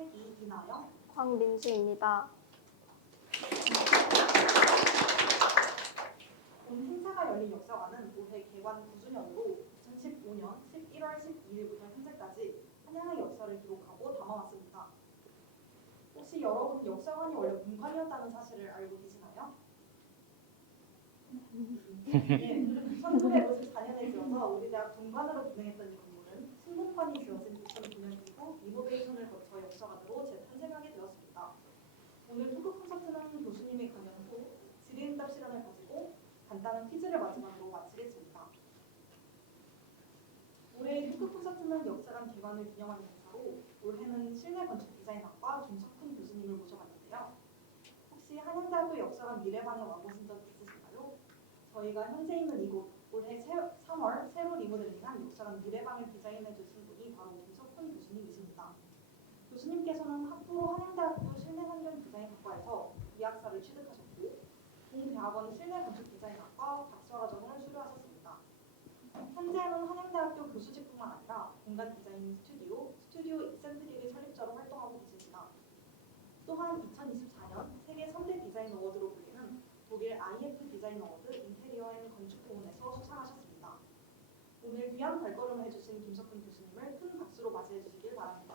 박태기, 이나영, 광민주입니다. 오늘 행사가 열린 역사관은 올해 개관 9주년으로 2015년 11월 12일부터 현재까지 한양의 역사를 기록하고 담아왔습니다. 혹시 여러분 역사관이 원래 문관이었다는 사실을 알고 계시나요? 네, 1954년에 지어서 우리 대학 본관으로 분행했던 이 건물은 신문관이 지어진 2009년 이후 리노베이션을 거쳐 역사관으로 재탄생하게 되었습니다. 오늘 토크 콘서트는 교수님의 강연 후 질의응답 시간을 가지고 간단한 퀴즈를 마지막으로 마치겠습니다. 올해 토크 콘서트는 역사관 개관을 기념하는 행사로 올해는 실내건축디자인학과 김석훈 교수님을 모셔봤는데요. 혹시 한양대학교 역사관 미래방에 와보신 적 있으신가요? 저희가 현재 있는 이곳 올해 3월 새로 리모델링한 역사관 미래방을 디자인해 주신 분이 바로 김석훈 교수님이십니다. 교수님께서는 학부로 한양대학교 실내환경디자인학과에서 이학사를 취득하셨고 동대학원 실내건축디자인학과 박사과정을 수료하셨습니다. 현재는 한양대학교 교수직뿐만 아니라 공간 디자인 스튜디오 익센트릭의 설립자로 활동하고 계십니다. 또한 2024년 세계 3대 디자인 어워드로 불리는 독일 IF 디자인 어워드 인테리어 앤 건축 부문에서 수상하셨습니다. 오늘 귀한 발걸음을 해주신 김석훈 교수님을 큰 박수로 맞이해 주시길 바랍니다.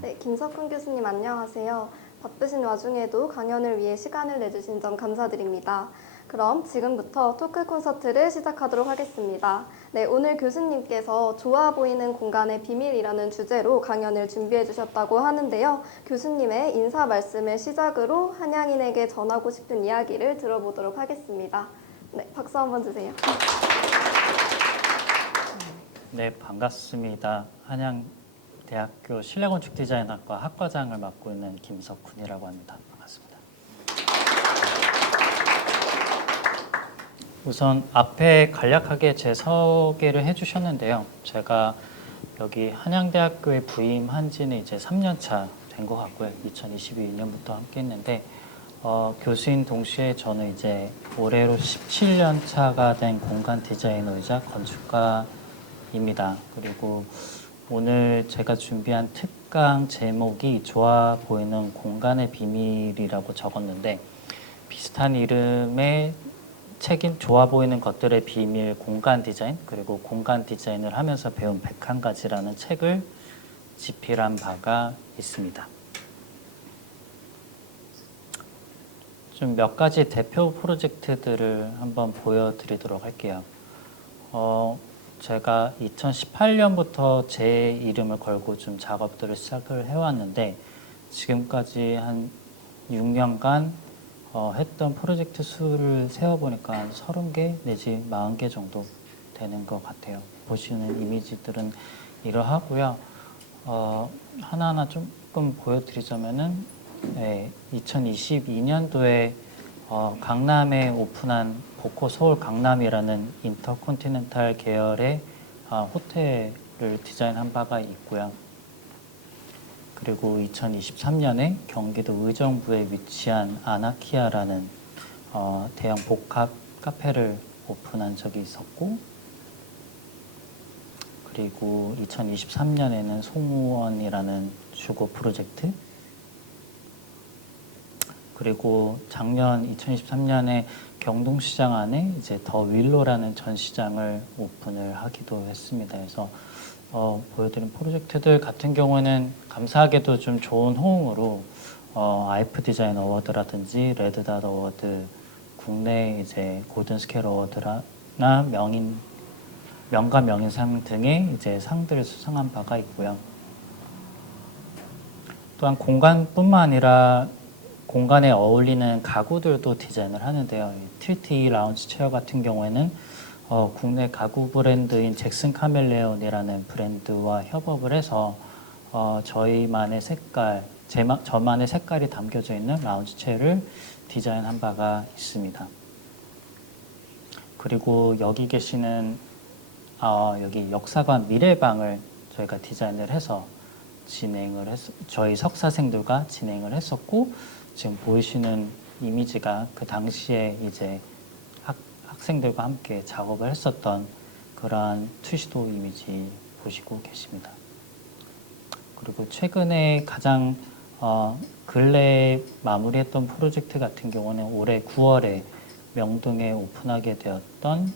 네, 김석훈 교수님 안녕하세요. 바쁘신 와중에도 강연을 위해 시간을 내주신 점 감사드립니다. 그럼 지금부터 토크 콘서트를 시작하도록 하겠습니다. 네, 오늘 교수님께서 좋아 보이는 공간의 비밀이라는 주제로 강연을 준비해 주셨다고 하는데요. 교수님의 인사 말씀을 시작으로 한양인에게 전하고 싶은 이야기를 들어보도록 하겠습니다. 네, 박수 한번 주세요. 네, 반갑습니다. 한양대학교 실내건축디자인학과 학과장을 맡고 있는 김석훈이라고 합니다. 반갑습니다. 우선 앞에 간략하게 제 소개를 해주셨는데요. 제가 여기 한양대학교에 부임한 지는 이제 3년 차 된 것 같고요. 2022년부터 함께 했는데 교수인 동시에 저는 이제 올해로 17년 차가 된 공간 디자이너이자 건축가입니다. 그리고 오늘 제가 준비한 특강 제목이 좋아 보이는 공간의 비밀이라고 적었는데 비슷한 이름의 책인 좋아 보이는 것들의 비밀 공간 디자인 그리고 공간 디자인을 하면서 배운 101가지라는 책을 집필한 바가 있습니다. 좀 몇 가지 대표 프로젝트들을 한번 보여드리도록 할게요. 제가 2018년부터 제 이름을 걸고 좀 작업들을 시작을 해왔는데 지금까지 한 6년간 했던 프로젝트 수를 세어보니까 한 30개 내지 40개 정도 되는 것 같아요. 보시는 이미지들은 이러하고요. 하나하나 조금 보여드리자면은 2022년도에 강남에 오픈한 보코 서울 강남이라는 인터컨티넨탈 계열의 호텔을 디자인한 바가 있고요. 그리고 2023년에 경기도 의정부에 위치한 아나키아라는 대형 복합 카페를 오픈한 적이 있었고, 그리고 2023년에는 송우원이라는 주거 프로젝트, 그리고 작년 2023년에 경동시장 안에 이제 더 윌로라는 전시장을 오픈을 하기도 했습니다. 그래서 보여드린 프로젝트들 같은 경우는 감사하게도 좀 좋은 호응으로 IF 디자인 어워드라든지 레드닷 어워드, 국내 이제 골든 스케일 어워드나 명가 명인상 등의 이제 상들을 수상한 바가 있고요. 또한 공간뿐만 아니라 공간에 어울리는 가구들도 디자인을 하는데요. 틸티 라운지 체어 같은 경우에는 국내 가구 브랜드인 잭슨 카멜레온이라는 브랜드와 협업을 해서 저희만의 색깔, 저만의 색깔이 담겨져 있는 라운지 체어를 디자인한 바가 있습니다. 그리고 여기 계시는 여기 역사관 미래방을 저희가 디자인을 해서 저희 석사생들과 진행을 했었고, 지금 보이시는 이미지가 그 당시에 이제 학생들과 함께 작업을 했었던 그 그러한 투시도 이미지 보시고 계십니다. 그리고 최근에 가장 근래에 마무리했던 프로젝트 같은 경우는 올해 9월에 명동에 오픈하게 되었던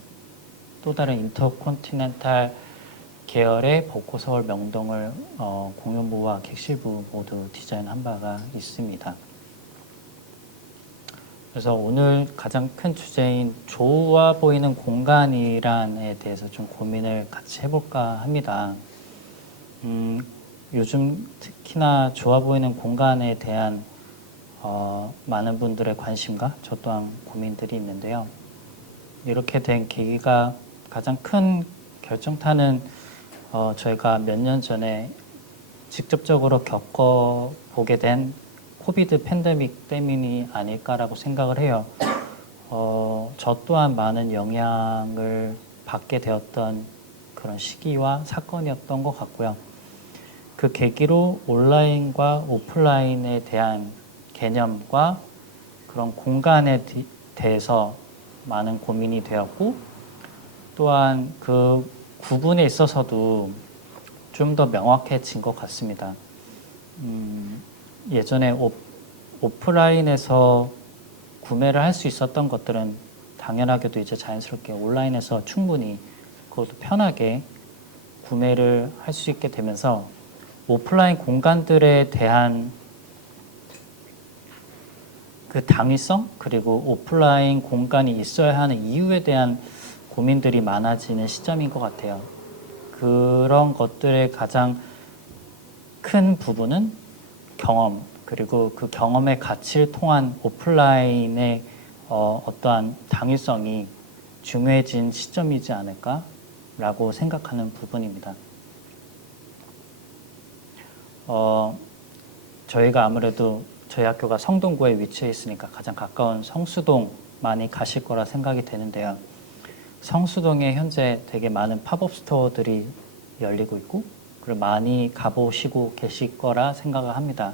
또 다른 인터컨티넨탈 계열의 벚꽃서울 명동을 공연부와 객실부 모두 디자인한 바가 있습니다. 그래서 오늘 가장 큰 주제인 좋아 보이는 공간이란에 대해서 좀 고민을 같이 해볼까 합니다. 요즘 특히나 좋아 보이는 공간에 대한 많은 분들의 관심과 저 또한 고민들이 있는데요. 이렇게 된 계기가 가장 큰 결정타는 저희가 몇 년 전에 직접적으로 겪어보게 된 코비드 팬데믹 때문이 아닐까라고 생각을 해요. 저 또한 많은 영향을 받게 되었던 그런 시기와 사건이었던 것 같고요. 그 계기로 온라인과 오프라인에 대한 개념과 그런 공간에 대해서 많은 고민이 되었고, 또한 그 구분에 있어서도 좀 더 명확해진 것 같습니다. 예전에 오프라인에서 구매를 할 수 있었던 것들은 당연하게도 이제 자연스럽게 온라인에서 충분히 그것도 편하게 구매를 할 수 있게 되면서 오프라인 공간들에 대한 그 당위성 그리고 오프라인 공간이 있어야 하는 이유에 대한 고민들이 많아지는 시점인 것 같아요. 그런 것들의 가장 큰 부분은 경험, 그리고 그 경험의 가치를 통한 오프라인의 어떠한 당위성이 중요해진 시점이지 않을까라고 생각하는 부분입니다. 저희가 아무래도 저희 학교가 성동구에 위치해 있으니까 가장 가까운 성수동 많이 가실 거라 생각이 되는데요. 성수동에 현재 되게 많은 팝업 스토어들이 열리고 있고, 그리고 많이 가보시고 계실 거라 생각을 합니다.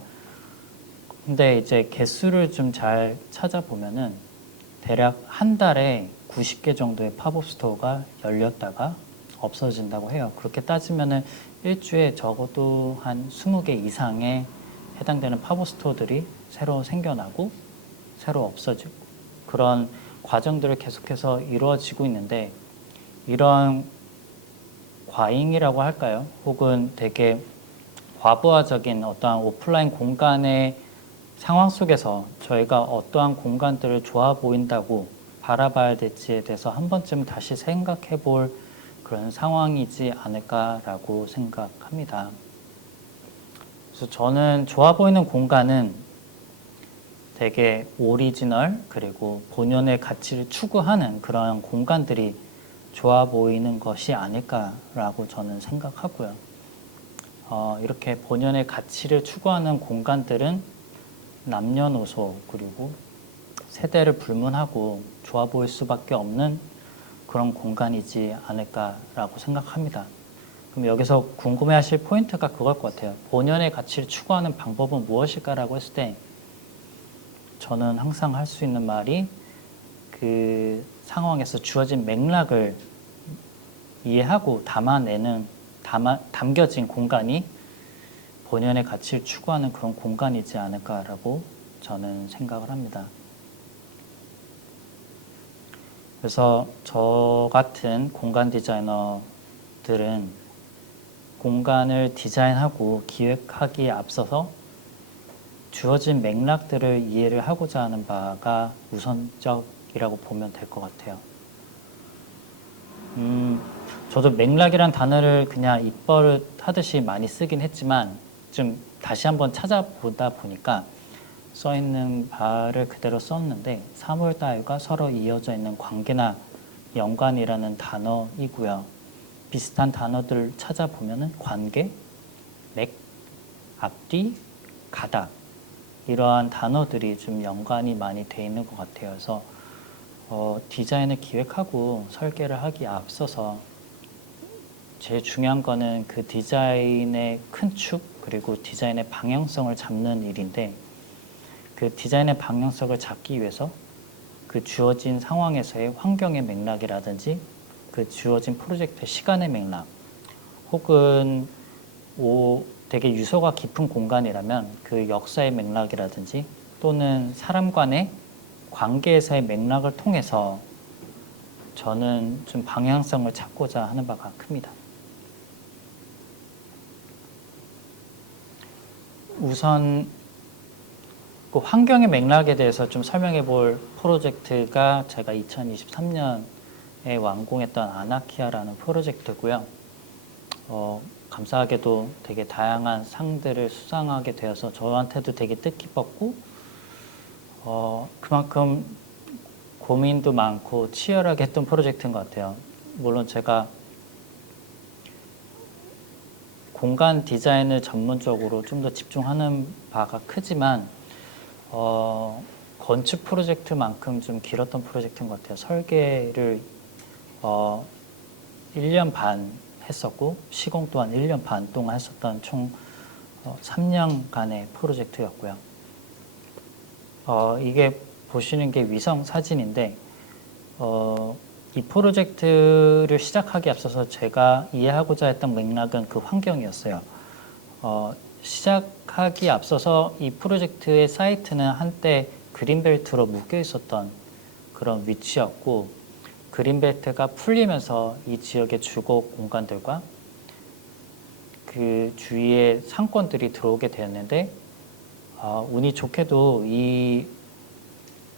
근데 이제 개수를 좀 잘 찾아보면은 대략 한 달에 90개 정도의 팝업 스토어가 열렸다가 없어진다고 해요. 그렇게 따지면은 일주에 적어도 한 20개 이상의 해당되는 팝업 스토어들이 새로 생겨나고 새로 없어지고 그런 과정들을 계속해서 이루어지고 있는데, 이런 과잉이라고 할까요? 혹은 되게 과부하적인 어떠한 오프라인 공간의 상황 속에서 저희가 어떠한 공간들을 좋아 보인다고 바라봐야 될지에 대해서 한 번쯤 다시 생각해 볼 그런 상황이지 않을까라고 생각합니다. 그래서 저는 좋아 보이는 공간은 되게 오리지널 그리고 본연의 가치를 추구하는 그런 공간들이 좋아 보이는 것이 아닐까라고 저는 생각하고요. 이렇게 본연의 가치를 추구하는 공간들은 남녀노소 그리고 세대를 불문하고 좋아 보일 수밖에 없는 그런 공간이지 않을까라고 생각합니다. 그럼 여기서 궁금해하실 포인트가 그걸 것 같아요. 본연의 가치를 추구하는 방법은 무엇일까라고 했을 때 저는 항상 할 수 있는 말이 그 상황에서 주어진 맥락을 이해하고 담겨진 공간이 본연의 가치를 추구하는 그런 공간이지 않을까라고 저는 생각을 합니다. 그래서 저 같은 공간 디자이너들은 공간을 디자인하고 기획하기에 앞서서 주어진 맥락들을 이해를 하고자 하는 바가 우선적이라고 보면 될 것 같아요. 저도 맥락이란 단어를 그냥 입버릇 하듯이 많이 쓰긴 했지만 좀 다시 한번 찾아보다 보니까 써있는 바를 그대로 썼는데 사물다일과 서로 이어져 있는 관계나 연관이라는 단어이고요. 비슷한 단어들 찾아보면은 관계, 맥, 앞뒤, 가닥 이러한 단어들이 좀 연관이 많이 돼 있는 것 같아요. 그래서 디자인을 기획하고 설계를 하기에 앞서서 제일 중요한 거는 그 디자인의 큰 축 그리고 디자인의 방향성을 잡는 일인데, 그 디자인의 방향성을 잡기 위해서 그 주어진 상황에서의 환경의 맥락이라든지 그 주어진 프로젝트의 시간의 맥락, 혹은 되게 유서가 깊은 공간이라면 그 역사의 맥락이라든지 또는 사람 간의 관계에서의 맥락을 통해서 저는 좀 방향성을 찾고자 하는 바가 큽니다. 우선 그 환경의 맥락에 대해서 좀 설명해 볼 프로젝트가 제가 2023년에 완공했던 아나키아라는 프로젝트고요. 감사하게도 되게 다양한 상들을 수상하게 되어서 저한테도 되게 뜻깊었고 그만큼 고민도 많고 치열하게 했던 프로젝트인 것 같아요. 물론 제가 공간 디자인을 전문적으로 좀 더 집중하는 바가 크지만 건축 프로젝트만큼 좀 길었던 프로젝트인 것 같아요. 설계를 1년 반 했었고 시공 또한 1년 반 동안 했었던 총 3년간의 프로젝트였고요. 이게 보시는 게 위성 사진인데 이 프로젝트를 시작하기 앞서서 제가 이해하고자 했던 맥락은 그 환경이었어요. 시작하기 앞서서 이 프로젝트의 사이트는 한때 그린벨트로 묶여 있었던 그런 위치였고 그린벨트가 풀리면서 이 지역의 주거 공간들과 그 주위의 상권들이 들어오게 되었는데 운이 좋게도 이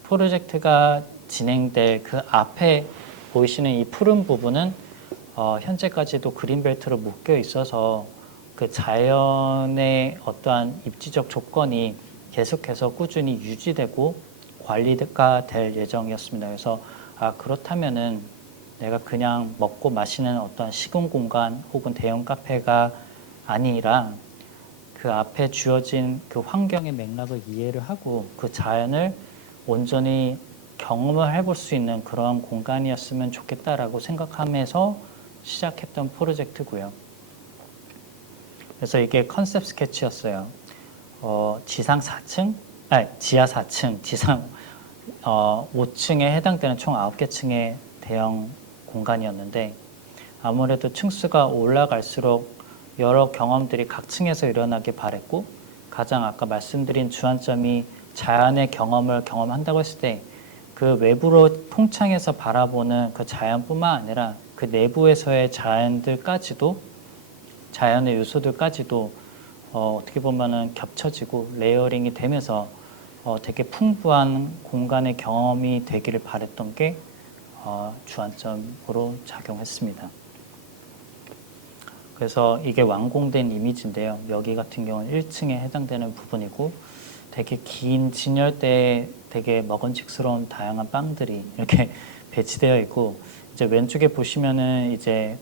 프로젝트가 진행될 그 앞에 보이시는 이 푸른 부분은 현재까지도 그린벨트로 묶여 있어서 그 자연의 어떠한 입지적 조건이 계속해서 꾸준히 유지되고 관리가 될 예정이었습니다. 그래서 그렇다면은 내가 그냥 먹고 마시는 어떤 시공 공간 혹은 대형 카페가 아니라 그 앞에 주어진 그 환경의 맥락을 이해를 하고 그 자연을 온전히 경험을 해볼 수 있는 그런 공간이었으면 좋겠다라고 생각하면서 시작했던 프로젝트고요. 그래서 이게 컨셉 스케치였어요. 지하 4층, 지상 5층에 해당되는 총 9개 층의 대형 공간이었는데 아무래도 층수가 올라갈수록 여러 경험들이 각 층에서 일어나길 바랬고 가장 아까 말씀드린 주안점이 자연의 경험을 경험한다고 했을 때 그 외부로 통창에서 바라보는 그 자연뿐만 아니라 그 내부에서의 자연들까지도 자연의 요소들까지도 어떻게 보면은 겹쳐지고 레이어링이 되면서 되게 풍부한 공간의 경험이 되기를 바랬던 게 주안점으로 작용했습니다. 그래서 이게 완공된 이미지인데요. 여기 같은 경우는 1층에 해당되는 부분이고 되게 긴 진열대에 되게 먹음직스러운 다양한 빵들이 이렇게 배치되어 있고 이제 왼쪽에 보시면은 이제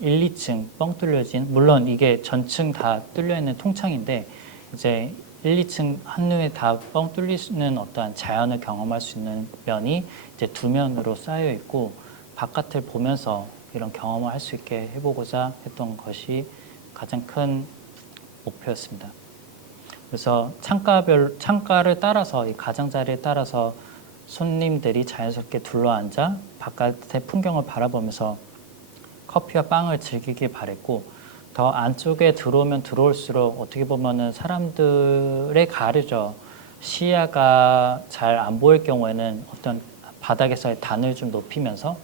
1, 2층 뻥 뚫려진 물론 이게 전층 다 뚫려 있는 통창인데 이제 1, 2층 한눈에 다 뻥 뚫리는 어떠한 자연을 경험할 수 있는 면이 이제 두 면으로 쌓여 있고 바깥을 보면서 이런 경험을 할 수 있게 해보고자 했던 것이 가장 큰 목표였습니다. 그래서 창가를 따라서 이 가장자리에 따라서 손님들이 자연스럽게 둘러앉아 바깥의 풍경을 바라보면서 커피와 빵을 즐기길 바랬고 더 안쪽에 들어오면 들어올수록 어떻게 보면은 사람들의 가르죠. 시야가 잘 안 보일 경우에는 어떤 바닥에서의 단을 좀 높이면서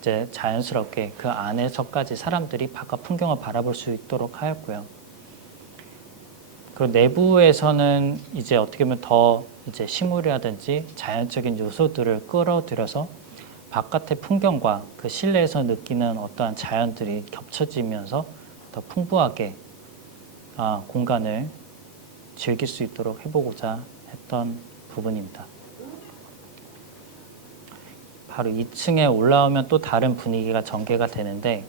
이제 자연스럽게 그 안에서까지 사람들이 바깥 풍경을 바라볼 수 있도록 하였고요. 그 내부에서는 이제 어떻게 보면 더 이제 식물이라든지 자연적인 요소들을 끌어들여서 바깥의 풍경과 그 실내에서 느끼는 어떠한 자연들이 겹쳐지면서 더 풍부하게 공간을 즐길 수 있도록 해보고자 했던 부분입니다. 바로 2층에 올라오면 또 다른 분위기가 전개가 되는데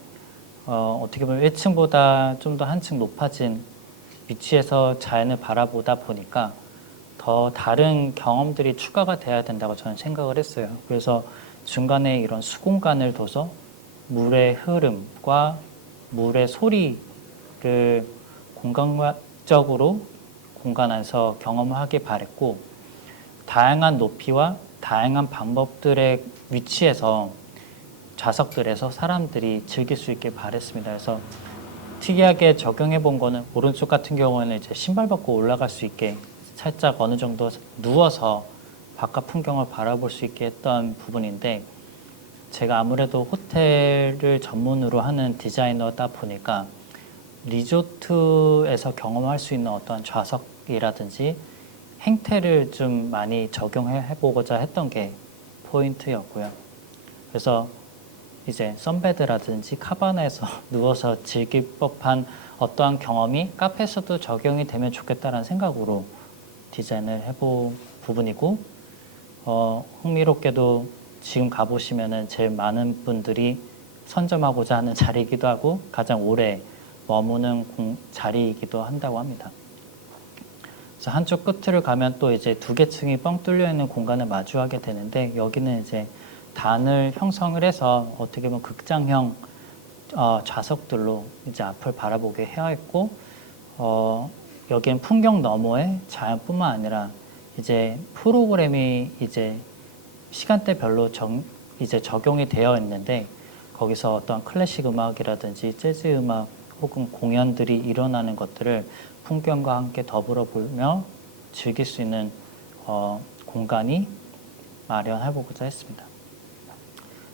어떻게 보면 1층보다 좀 더 한층 높아진 위치에서 자연을 바라보다 보니까 더 다른 경험들이 추가가 돼야 된다고 저는 생각을 했어요. 그래서 중간에 이런 수공간을 둬서 물의 흐름과 물의 소리를 공간적으로 공간 안에서 경험을 하길 바랬고 다양한 높이와 다양한 방법들의 위치에서 좌석들에서 사람들이 즐길 수 있게 바랬습니다. 그래서 특이하게 적용해 본 거는 오른쪽 같은 경우에는 이제 신발 벗고 올라갈 수 있게 살짝 어느 정도 누워서 바깥 풍경을 바라볼 수 있게 했던 부분인데, 제가 아무래도 호텔을 전문으로 하는 디자이너다 보니까 리조트에서 경험할 수 있는 어떤 좌석이라든지 행태를 좀 많이 적용해 보고자 했던 게 포인트였고요. 그래서 이제 선베드라든지 카바나에서 누워서 즐길 법한 어떠한 경험이 카페에서도 적용이 되면 좋겠다라는 생각으로 디자인을 해본 부분이고, 흥미롭게도 지금 가보시면은 제일 많은 분들이 선점하고자 하는 자리이기도 하고 가장 오래 머무는 자리이기도 한다고 합니다. 그래서 한쪽 끝을 가면 또 이제 2개 층이 뻥 뚫려 있는 공간을 마주하게 되는데, 여기는 이제 단을 형성을 해서 어떻게 보면 극장형 좌석들로 이제 앞을 바라보게 해야 했고, 여기엔 풍경 너머에 자연뿐만 아니라 이제 프로그램이 이제 시간대별로 이제 적용이 되어 있는데, 거기서 어떤 클래식 음악이라든지 재즈 음악 혹은 공연들이 일어나는 것들을 풍경과 함께 더불어 보며 즐길 수 있는 공간이 마련해보고자 했습니다.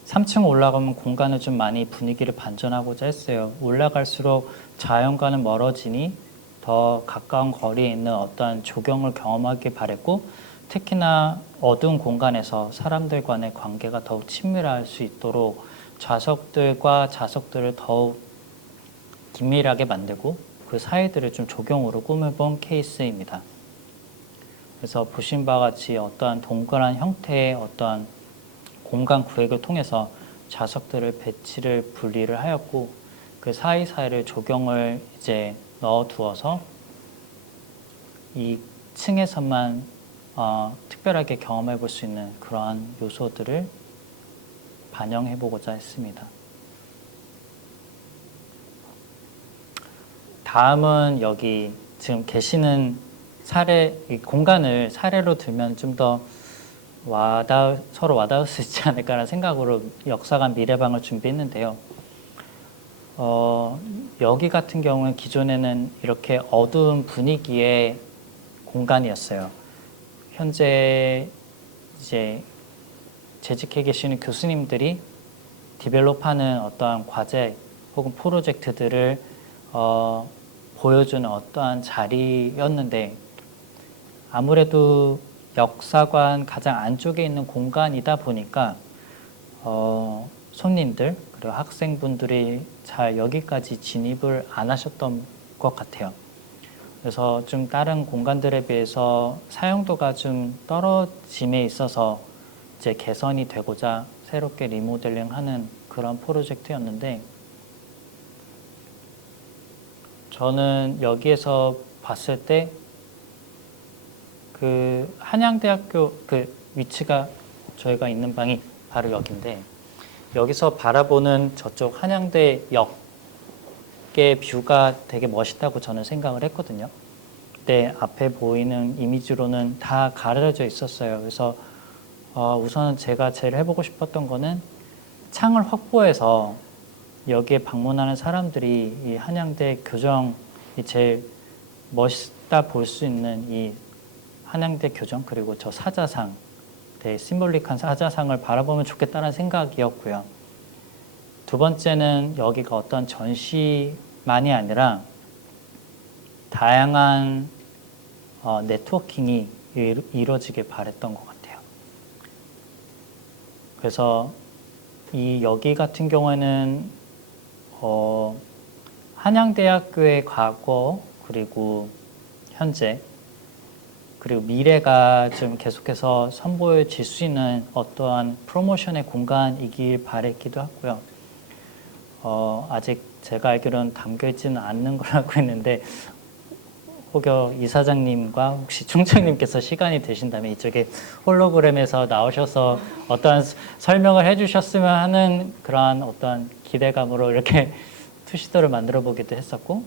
3층 올라가면 공간을 좀 많이 분위기를 반전하고자 했어요. 올라갈수록 자연과는 멀어지니 더 가까운 거리에 있는 어떠한 조경을 경험하길 바랬고, 특히나 어두운 공간에서 사람들 간의 관계가 더욱 친밀할 수 있도록 좌석들과 좌석들을 더욱 긴밀하게 만들고 그 사이들을 좀 조경으로 꾸며본 케이스입니다. 그래서 보신 바와 같이 어떠한 동그란 형태의 어떠한 공간 구획을 통해서 좌석들을 배치를 분리를 하였고, 그 사이사이를 조경을 이제 넣어 두어서 이 층에서만 특별하게 경험해 볼 수 있는 그러한 요소들을 반영해 보고자 했습니다. 다음은 여기 지금 계시는 이 공간을 사례로 들면 좀 더 서로 와닿을 수 있지 않을까라는 생각으로 역사관 미래방을 준비했는데요. 여기 같은 경우는 기존에는 이렇게 어두운 분위기의 공간이었어요. 현재 이제 재직해 계시는 교수님들이 디벨롭하는 어떠한 과제 혹은 프로젝트들을 보여주는 어떠한 자리였는데, 아무래도 역사관 가장 안쪽에 있는 공간이다 보니까 손님들 그리고 학생분들이 잘 여기까지 진입을 안 하셨던 것 같아요. 그래서 좀 다른 공간들에 비해서 사용도가 좀 떨어짐에 있어서 이제 개선이 되고자 새롭게 리모델링하는 그런 프로젝트였는데, 저는 여기에서 봤을 때 그 한양대학교 그 위치가 저희가 있는 방이 바로 여기인데, 여기서 바라보는 저쪽 한양대 역의 뷰가 되게 멋있다고 저는 생각을 했거든요. 그때 앞에 보이는 이미지로는 다 가려져 있었어요. 그래서 우선 제가 제일 해보고 싶었던 거는 창을 확보해서 여기에 방문하는 사람들이 이 한양대 교정이 제일 멋있다 볼 수 있는 이 한양대 교정, 그리고 저 사자상, 되게 심볼릭한 사자상을 바라보면 좋겠다는 생각이었고요. 두 번째는 여기가 어떤 전시만이 아니라 다양한 네트워킹이 이루어지길 바랬던 것 같아요. 그래서 여기 같은 경우에는 한양대학교의 과거, 그리고 현재, 그리고 미래가 좀 계속해서 선보여질 수 있는 어떠한 프로모션의 공간이길 바랬기도 하고요. 아직 제가 알기로는 담겨있지는 않는 걸 알고 있는데, 혹여 이사장님과 혹시 총장님께서 시간이 되신다면 이쪽에 홀로그램에서 나오셔서 어떠한 설명을 해주셨으면 하는 그러한 어떠한 기대감으로 이렇게 투시도를 만들어 보기도 했었고,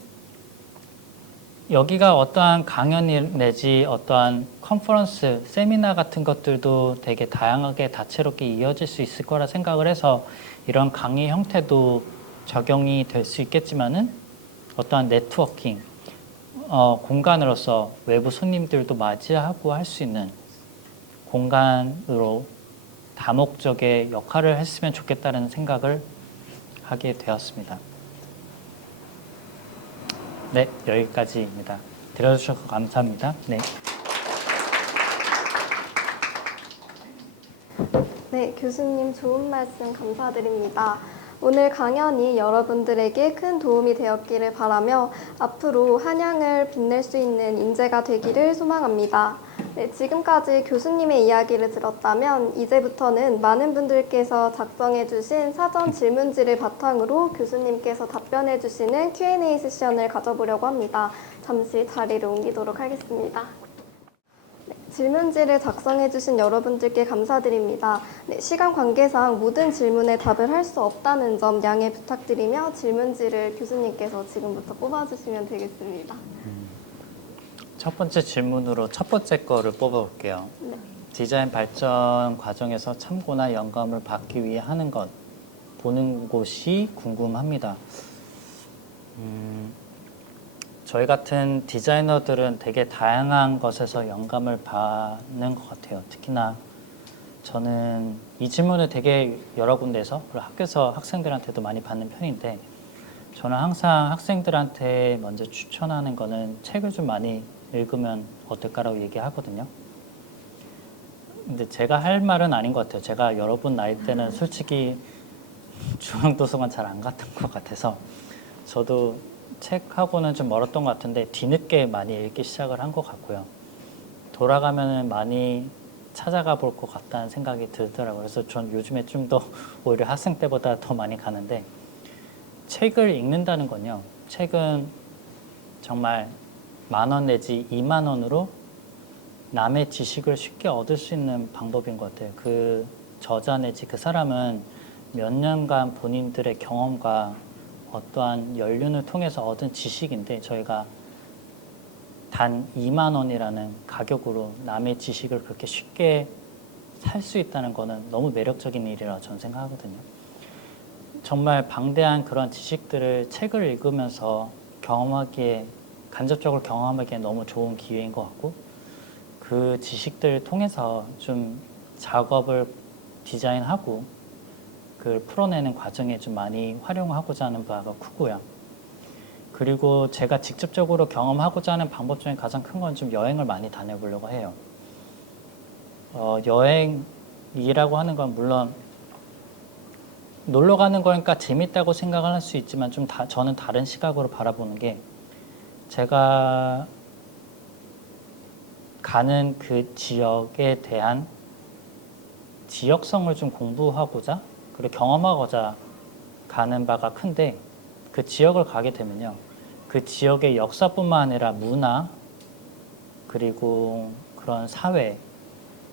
여기가 어떠한 강연 내지 어떠한 컨퍼런스, 세미나 같은 것들도 되게 다양하게 다채롭게 이어질 수 있을 거라 생각을 해서 이런 강의 형태도 적용이 될 수 있겠지만은 어떠한 네트워킹, 공간으로서 외부 손님들도 맞이하고 할 수 있는 공간으로 다목적의 역할을 했으면 좋겠다는 생각을 하게 되었습니다. 네, 여기까지입니다. 들어주셔서 감사합니다. 네. 네, 교수님 좋은 말씀 감사드립니다. 오늘 강연이 여러분들에게 큰 도움이 되었기를 바라며 앞으로 한양을 빛낼 수 있는 인재가 되기를 소망합니다. 네, 지금까지 교수님의 이야기를 들었다면 이제부터는 많은 분들께서 작성해 주신 사전 질문지를 바탕으로 교수님께서 답변해 주시는 Q&A 세션을 가져보려고 합니다. 잠시 자리를 옮기도록 하겠습니다. 질문지를 작성해 주신 여러분들께 감사드립니다. 네, 시간 관계상 모든 질문에 답을 할 수 없다는 점 양해 부탁드리며 질문지를 교수님께서 지금부터 뽑아주시면 되겠습니다. 첫 번째 질문으로 첫 번째 거를 뽑아볼게요. 네. 디자인 발전 과정에서 참고나 영감을 받기 위해 하는 것, 보는 곳이 궁금합니다. 저희 같은 디자이너들은 되게 다양한 것에서 영감을 받는 것 같아요. 특히나 저는 이 질문을 되게 여러 군데에서 그리고 학교에서 학생들한테도 많이 받는 편인데 저는 항상 학생들한테 먼저 추천하는 거는 책을 좀 많이 읽으면 어떨까라고 얘기하거든요. 근데 제가 할 말은 아닌 것 같아요. 제가 여러분 나이 때는 솔직히 중앙도서관 잘 안 갔던 것 같아서 저도 책하고는 좀 멀었던 것 같은데 뒤늦게 많이 읽기 시작을 한 것 같고요. 돌아가면은 많이 찾아가 볼 것 같다는 생각이 들더라고요. 그래서 전 요즘에 좀 더 오히려 학생 때보다 더 많이 가는데 책을 읽는다는 건요. 책은 정말 10,000원 내지 20,000원으로 남의 지식을 쉽게 얻을 수 있는 방법인 것 같아요. 그 저자 내지 그 사람은 몇 년간 본인들의 경험과 어떠한 연륜을 통해서 얻은 지식인데 저희가 단 20,000원이라는 가격으로 남의 지식을 그렇게 쉽게 살 수 있다는 거는 너무 매력적인 일이라고 저는 생각하거든요. 정말 방대한 그런 지식들을 책을 읽으면서 경험하기에 간접적으로 경험하기에 너무 좋은 기회인 것 같고 그 지식들을 통해서 좀 작업을 디자인하고 그걸 풀어내는 과정에 좀 많이 활용하고자 하는 바가 크고요. 그리고 제가 직접적으로 경험하고자 하는 방법 중에 가장 큰 건 좀 여행을 많이 다녀보려고 해요. 여행이라고 하는 건 물론 놀러 가는 거니까 재밌다고 생각을 할 수 있지만 저는 다른 시각으로 바라보는 게 제가 가는 그 지역에 대한 지역성을 좀 공부하고자 그리고 경험하고자 가는 바가 큰데 그 지역을 가게 되면요. 그 지역의 역사뿐만 아니라 문화 그리고 그런 사회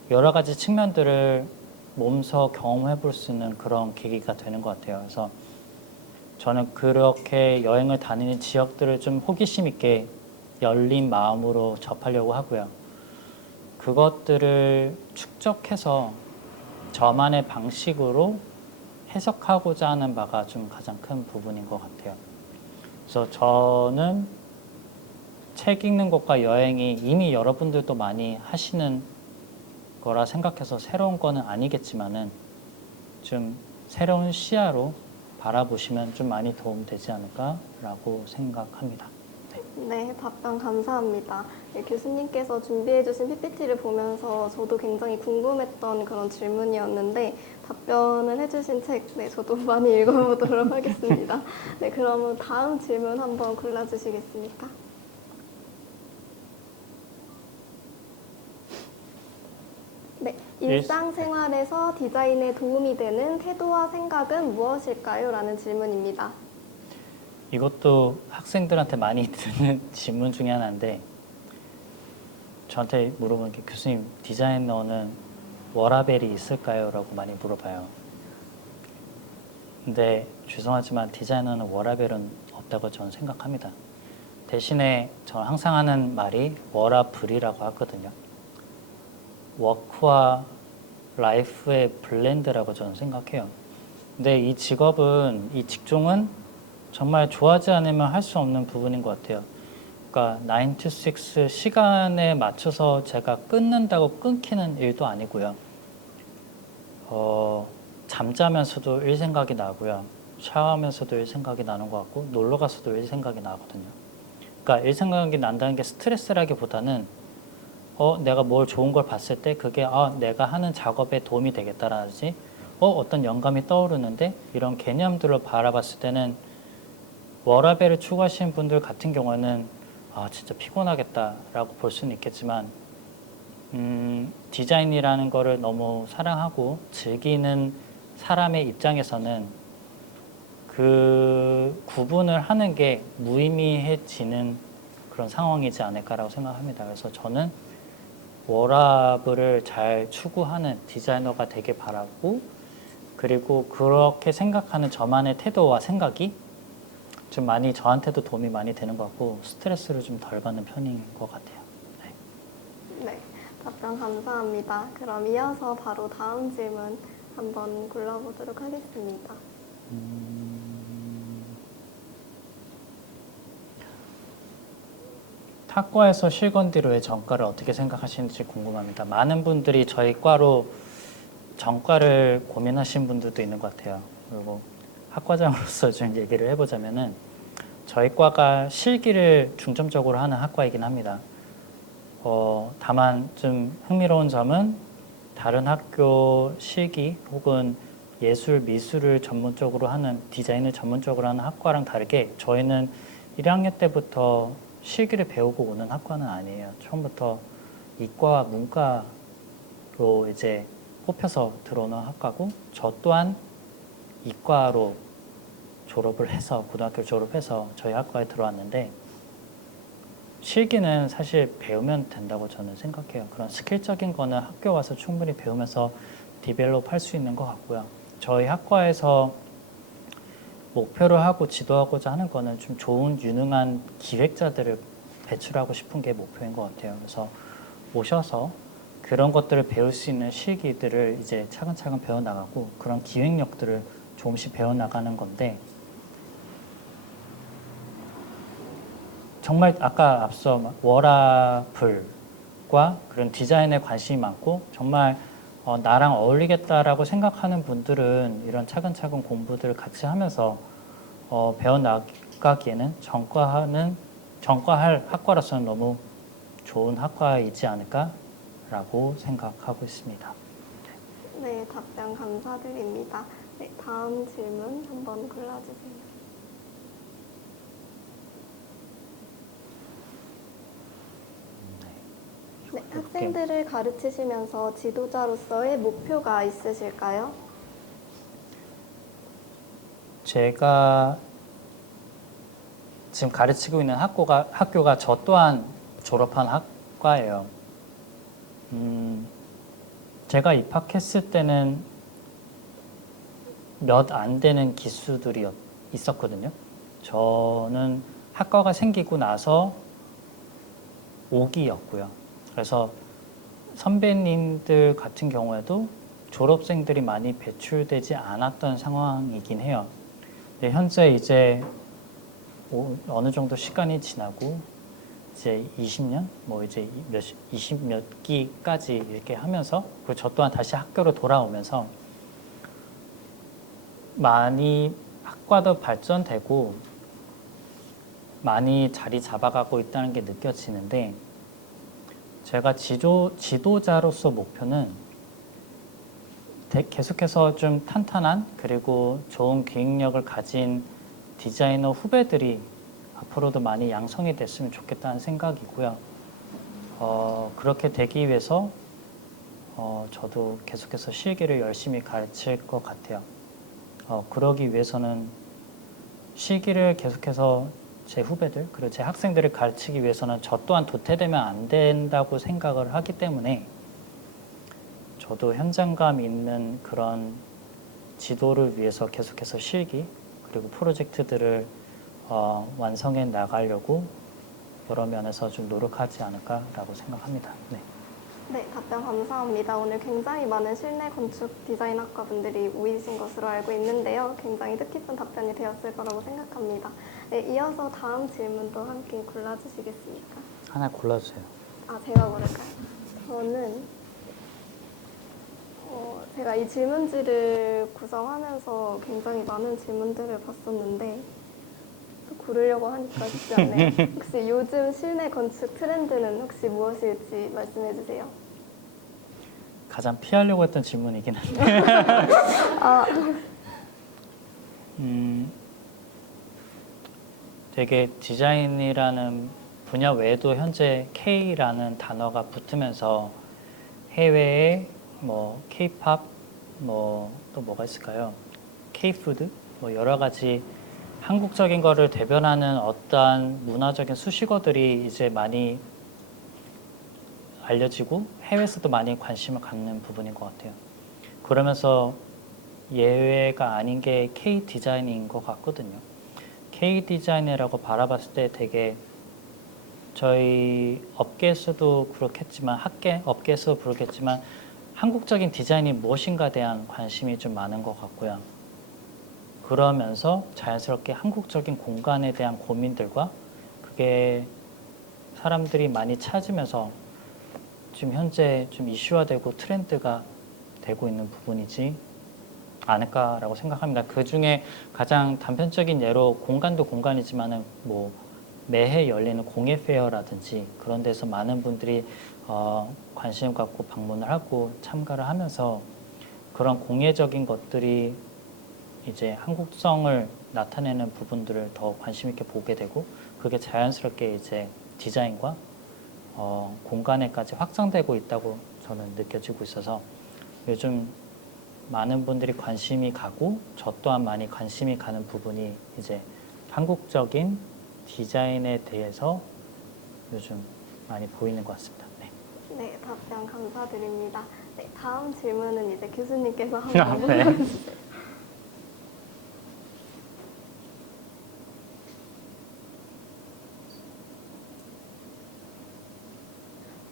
여러 가지 측면들을 몸소 경험해 볼 수 있는 그런 계기가 되는 것 같아요. 그래서 저는 그렇게 여행을 다니는 지역들을 좀 호기심 있게 열린 마음으로 접하려고 하고요. 그것들을 축적해서 저만의 방식으로 해석하고자 하는 바가 좀 가장 큰 부분인 것 같아요. 그래서 저는 책 읽는 것과 여행이 이미 여러분들도 많이 하시는 거라 생각해서 새로운 거는 아니겠지만은 좀 새로운 시야로 바라보시면 좀 많이 도움되지 않을까라고 생각합니다. 네, 답변 감사합니다. 네, 교수님께서 준비해주신 PPT를 보면서 저도 굉장히 궁금했던 그런 질문이었는데 답변을 해주신 책, 네, 저도 많이 읽어보도록 하겠습니다. 네, 그러면 다음 질문 한번 골라주시겠습니까? 네, 일상생활에서 디자인에 도움이 되는 태도와 생각은 무엇일까요? 라는 질문입니다. 이것도 학생들한테 많이 듣는 질문 중에 하나인데 저한테 물어보는 게 교수님 디자이너는 워라벨이 있을까요? 라고 많이 물어봐요. 근데 죄송하지만 디자이너는 워라벨은 없다고 저는 생각합니다. 대신에 저는 항상 하는 말이 워라블이라고 하거든요. 워크와 라이프의 블렌드라고 저는 생각해요. 근데 이 직업은, 이 직종은 정말 좋아하지 않으면 할 수 없는 부분인 것 같아요. 그러니까 9 to 6 시간에 맞춰서 제가 끊는다고 끊기는 일도 아니고요. 잠자면서도 일 생각이 나고요. 샤워하면서도 일 생각이 나는 것 같고 놀러 가서도 일 생각이 나거든요. 그러니까 일 생각이 난다는 게 스트레스라기보다는 내가 뭘 좋은 걸 봤을 때 그게 내가 하는 작업에 도움이 되겠다라든지 어떤 영감이 떠오르는데 이런 개념들을 바라봤을 때는 워라밸을 추구하시는 분들 같은 경우는 진짜 피곤하겠다라고 볼 수는 있겠지만 디자인이라는 거를 너무 사랑하고 즐기는 사람의 입장에서는 그 구분을 하는 게 무의미해지는 그런 상황이지 않을까라고 생각합니다. 그래서 저는 워라밸을 잘 추구하는 디자이너가 되길 바라고, 그리고 그렇게 생각하는 저만의 태도와 생각이 좀 많이 저한테도 도움이 많이 되는 것 같고 스트레스를 좀 덜 받는 편인 것 같아요. 네, 답변 감사합니다. 그럼 이어서 바로 다음 질문 한번 골라보도록 하겠습니다. 학과에서 실건디로의 전과를 어떻게 생각하시는지 궁금합니다. 많은 분들이 저희 과로 전과를 고민하신 분들도 있는 것 같아요. 그리고 학과장으로서 좀 얘기를 해보자면은 저희 과가 실기를 중점적으로 하는 학과이긴 합니다. 다만 좀 흥미로운 점은 다른 학교 실기 혹은 예술, 미술을 전문적으로 하는, 디자인을 전문적으로 하는 학과랑 다르게 저희는 1학년 때부터 실기를 배우고 오는 학과는 아니에요. 처음부터 이과와 문과로 이제 뽑혀서 들어오는 학과고, 저 또한 이과로 졸업을 해서, 고등학교 졸업해서 저희 학과에 들어왔는데, 실기는 사실 배우면 된다고 저는 생각해요. 그런 스킬적인 거는 학교 와서 충분히 배우면서 디벨롭 할 수 있는 것 같고요. 저희 학과에서 목표로 하고 지도하고자 하는 거는 좀 좋은 유능한 기획자들을 배출하고 싶은 게 목표인 것 같아요. 그래서 오셔서 그런 것들을 배울 수 있는 실기들을 이제 차근차근 배워나가고 그런 기획력들을 조금씩 배워나가는 건데, 정말 아까 앞서 워라블과 그런 디자인에 관심이 많고 정말 나랑 어울리겠다라고 생각하는 분들은 이런 차근차근 공부들을 같이 하면서 배워나가기에는 전과할 학과로서는 너무 좋은 학과이지 않을까라고 생각하고 있습니다. 네, 답변 감사드립니다. 네, 다음 질문 한번 골라주세요. 네, 학생들을 가르치시면서 지도자로서의 목표가 있으실까요? 제가 지금 가르치고 있는 학교가 저 또한 졸업한 학과예요. 제가 입학했을 때는 몇 안 되는 기수들이 있었거든요. 저는 학과가 생기고 나서 5기였고요. 그래서 선배님들 같은 경우에도 졸업생들이 많이 배출되지 않았던 상황이긴 해요. 근데 현재 이제 어느 정도 시간이 지나고 이제 20년, 뭐 이제 20몇 기까지 이렇게 하면서, 그리고 저 또한 다시 학교로 돌아오면서 많이 학과도 발전되고 많이 자리 잡아가고 있다는 게 느껴지는데, 제가 지도자로서 목표는 계속해서 좀 탄탄한 그리고 좋은 기획력을 가진 디자이너 후배들이 앞으로도 많이 양성이 됐으면 좋겠다는 생각이고요. 그렇게 되기 위해서 저도 계속해서 실기를 열심히 가르칠 것 같아요. 그러기 위해서는 실기를 계속해서 제 후배들 그리고 제 학생들을 가르치기 위해서는 저 또한 도태되면 안 된다고 생각을 하기 때문에 저도 현장감 있는 그런 지도를 위해서 계속해서 실기 그리고 프로젝트들을 완성해 나가려고 여러 면에서 좀 노력하지 않을까라고 생각합니다. 네. 네, 답변 감사합니다. 오늘 굉장히 많은 실내 건축 디자인학과 분들이 모이신 것으로 알고 있는데요. 굉장히 뜻깊은 답변이 되었을 거라고 생각합니다. 네, 이어서 다음 질문도 함께 골라주시겠습니까? 하나 골라주세요. 아, 제가 고를까요? 저는 제가 이 질문지를 구성하면서 굉장히 많은 질문들을 봤었는데 또 고르려고 하니까 쉽지 않네요. 혹시 요즘 실내 건축 트렌드는 혹시 무엇일지 말씀해 주세요. 가장 피하려고 했던 질문이긴 한데 아, 되게 디자인이라는 분야 외에도 현재 K라는 단어가 붙으면서 해외에 뭐 K-팝 뭐 또 뭐가 있을까요? K-푸드 뭐 여러 가지 한국적인 거를 대변하는 어떠한 문화적인 수식어들이 이제 많이 알려지고 해외에서도 많이 관심을 갖는 부분인 것 같아요. 그러면서 예외가 아닌 게 K 디자인인 것 같거든요. K 디자인이라고 바라봤을 때 되게 저희 업계에서도 그렇겠지만 업계에서도 그렇겠지만 한국적인 디자인이 무엇인가에 대한 관심이 좀 많은 것 같고요. 그러면서 자연스럽게 한국적인 공간에 대한 고민들과 그게 사람들이 많이 찾으면서 지금 현재 좀 이슈화되고 트렌드가 되고 있는 부분이지 않을까라고 생각합니다. 그 중에 가장 단편적인 예로 공간도 공간이지만은 뭐 매해 열리는 공예 페어라든지 그런 데서 많은 분들이 관심 갖고 방문을 하고 참가를 하면서 그런 공예적인 것들이 이제 한국성을 나타내는 부분들을 더 관심 있게 보게 되고 그게 자연스럽게 이제 디자인과 공간에까지 확장되고 있다고 저는 느껴지고 있어서 요즘 많은 분들이 관심이 가고 저 또한 많이 관심이 가는 부분이 이제 한국적인 디자인에 대해서 요즘 많이 보이는 것 같습니다. 네. 네, 답변 감사드립니다. 네, 다음 질문은 이제 교수님께서 한번 네. 물어주세요.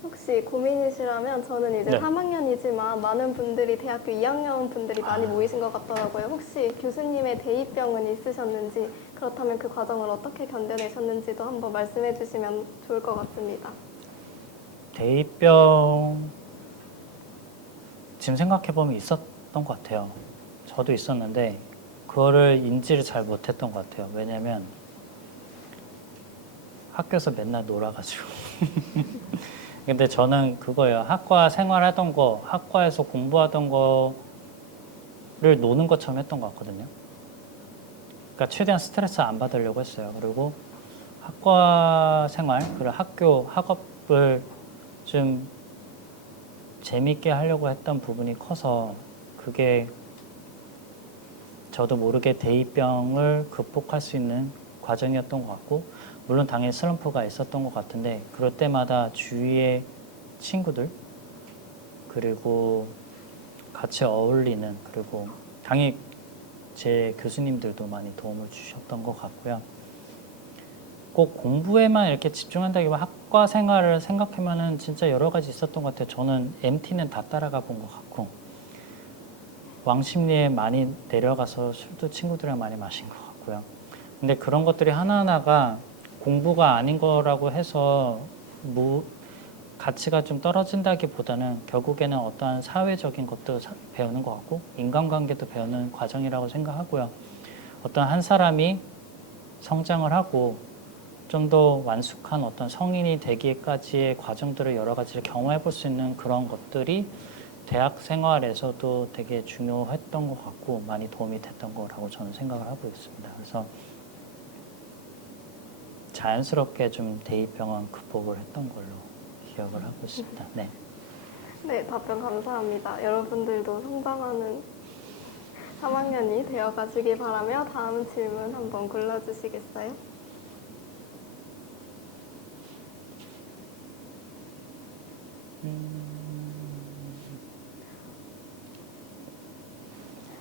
혹시 고민이시라면 저는 이제 네. 3학년이지만 많은 분들이 대학교 2학년 분들이 많이 아. 모이신 것 같더라고요. 혹시 교수님의 대입병은 있으셨는지 그렇다면 그 과정을 어떻게 견뎌내셨는지도 한번 말씀해 주시면 좋을 것 같습니다. 대입병 지금 생각해보면 있었던 것 같아요. 저도 있었는데 그거를 인지를 잘 못했던 것 같아요. 왜냐면 학교에서 맨날 놀아가지고 근데 저는 그거예요. 학과 생활하던 거, 학과에서 공부하던 거를 노는 것처럼 했던 것 같거든요. 그러니까 최대한 스트레스 안 받으려고 했어요. 그리고 학과 생활, 그리고 학업을 좀 재밌게 하려고 했던 부분이 커서 그게 저도 모르게 대입병을 극복할 수 있는 과정이었던 것 같고 물론 당연히 슬럼프가 있었던 것 같은데 그럴 때마다 주위의 친구들 그리고 같이 어울리는 그리고 당연히 제 교수님들도 많이 도움을 주셨던 것 같고요. 꼭 공부에만 이렇게 집중한다기보다 학과 생활을 생각하면은 진짜 여러 가지 있었던 것 같아요. 저는 MT는 다 따라가 본 것 같고 왕십리에 많이 내려가서 술도 친구들이랑 많이 마신 것 같고요. 근데 그런 것들이 하나하나가 공부가 아닌 거라고 해서 가치가 좀 떨어진다기보다는 결국에는 어떠한 사회적인 것도 배우는 것 같고 인간관계도 배우는 과정이라고 생각하고요. 어떤 한 사람이 성장을 하고 좀 더 완숙한 어떤 성인이 되기까지의 과정들을 여러 가지를 경험해 볼 수 있는 그런 것들이 대학 생활에서도 되게 중요했던 것 같고 많이 도움이 됐던 거라고 저는 생각을 하고 있습니다. 그래서 자연스럽게 좀 대입병원 극복을 했던 걸로 기억을 하고 있습니다. 네. 네, 답변 감사합니다. 여러분들도 성장하는 3학년이 되어가시길 바라며 다음 질문 한번 골라주시겠어요?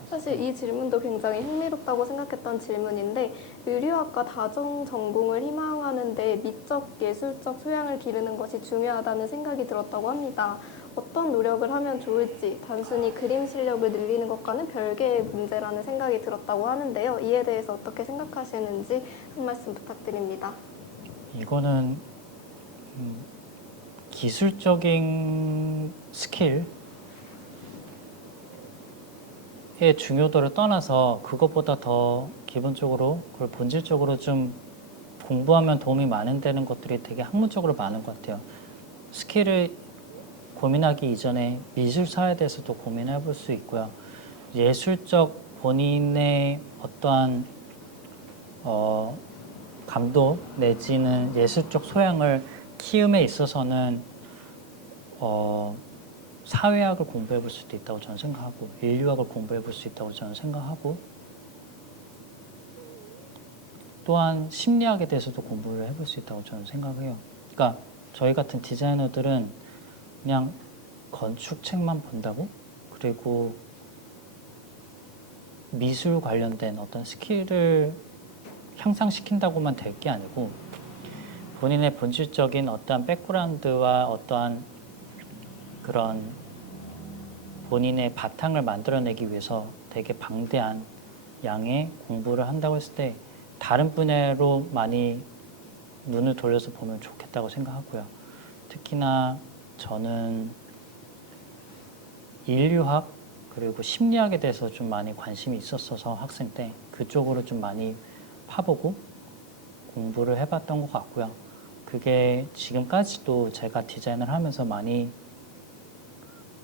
사실 이 질문도 굉장히 흥미롭다고 생각했던 질문인데 의류학과 다중 전공을 희망하는 하는데 미적 예술적 소양을 기르는 것이 중요하다는 생각이 들었다고 합니다. 어떤 노력을 하면 좋을지 단순히 그림 실력을 늘리는 것과는 별개의 문제라는 생각이 들었다고 하는데요. 이에 대해서 어떻게 생각하시는지 한 말씀 부탁드립니다. 이거는 기술적인 스킬의 중요도를 떠나서 그것보다 더 기본적으로 그걸 본질적으로 좀 공부하면 도움이 많은 되는 것들이 되게 학문적으로 많은 것 같아요. 스킬을 고민하기 이전에 미술사에 대해서도 고민해 볼 수 있고요. 예술적 본인의 어떠한 감도 내지는 예술적 소양을 키움에 있어서는 사회학을 공부해 볼 수도 있다고 저는 생각하고 인류학을 공부해 볼 수 있다고 저는 생각하고 또한 심리학에 대해서도 공부를 해볼 수 있다고 저는 생각해요. 그러니까 저희 같은 디자이너들은 그냥 건축책만 본다고 그리고 미술 관련된 어떤 스킬을 향상시킨다고만 될 게 아니고 본인의 본질적인 어떠한 백그라운드와 어떠한 그런 본인의 바탕을 만들어내기 위해서 되게 방대한 양의 공부를 한다고 했을 때 다른 분야로 많이 눈을 돌려서 보면 좋겠다고 생각하고요. 특히나 저는 인류학 그리고 심리학에 대해서 좀 많이 관심이 있었어서 학생 때 그쪽으로 좀 많이 파보고 공부를 해봤던 것 같고요. 그게 지금까지도 제가 디자인을 하면서 많이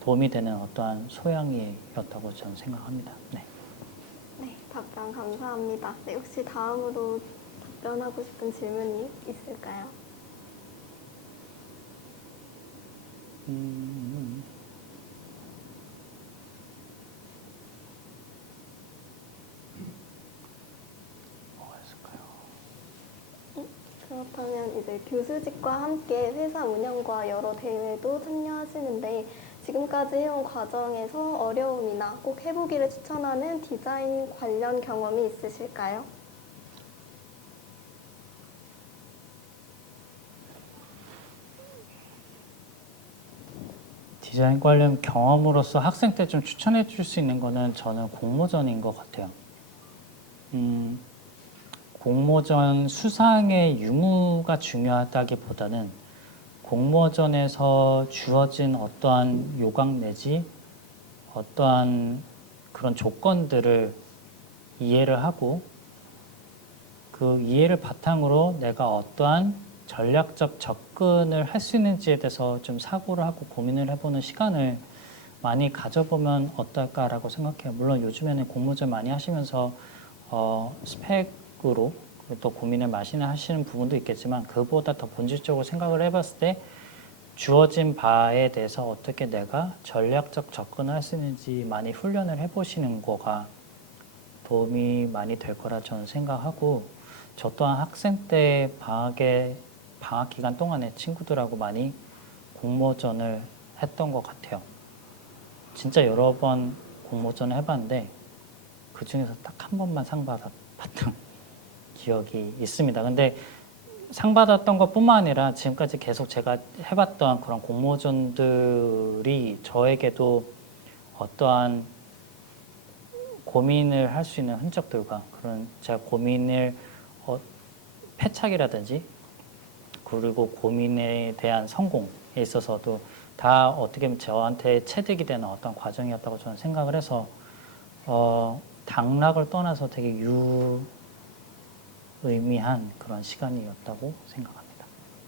도움이 되는 어떠한 소양이었다고 저는 생각합니다. 네. 네, 답변 감사합니다. 네, 혹시 다음으로 답변하고 싶은 질문이 있을까요? 뭐가 있을까요? 그렇다면 이제 교수직과 함께 회사 운영과 여러 대회도 참여하시는데 지금까지 해온 과정에서 어려움이나 꼭 해보기를 추천하는 디자인 관련 경험이 있으실까요? 디자인 관련 경험으로서 학생 때 좀 추천해 줄 수 있는 거는 저는 공모전인 것 같아요. 공모전 수상의 유무가 중요하다기보다는 공모전에서 주어진 어떠한 요강 내지 어떠한 그런 조건들을 이해를 하고 그 이해를 바탕으로 내가 어떠한 전략적 접근을 할 수 있는지에 대해서 좀 사고를 하고 고민을 해보는 시간을 많이 가져보면 어떨까라고 생각해요. 물론 요즘에는 공모전 많이 하시면서 스펙으로 또 고민을 많이 하시는 부분도 있겠지만 그보다 더 본질적으로 생각을 해봤을 때 주어진 바에 대해서 어떻게 내가 전략적 접근을 할 수 있는지 많이 훈련을 해보시는 거가 도움이 많이 될 거라 저는 생각하고 저 또한 학생 때 방학 기간 동안에 친구들하고 많이 공모전을 했던 것 같아요. 진짜 여러 번 공모전을 해봤는데 그 중에서 딱 한 번만 상 받았던 기억이 있습니다. 근데 상 받았던 것뿐만 아니라 지금까지 계속 제가 해봤던 그런 공모전들이 저에게도 어떠한 고민을 할 수 있는 흔적들과 그런 제가 고민을 패착이라든지 그리고 고민에 대한 성공에 있어서도 다 어떻게 보면 저한테 체득이 되는 어떤 과정이었다고 저는 생각을 해서 당락을 떠나서 되게 유의미한 그런 시간이었다고 생각합니다.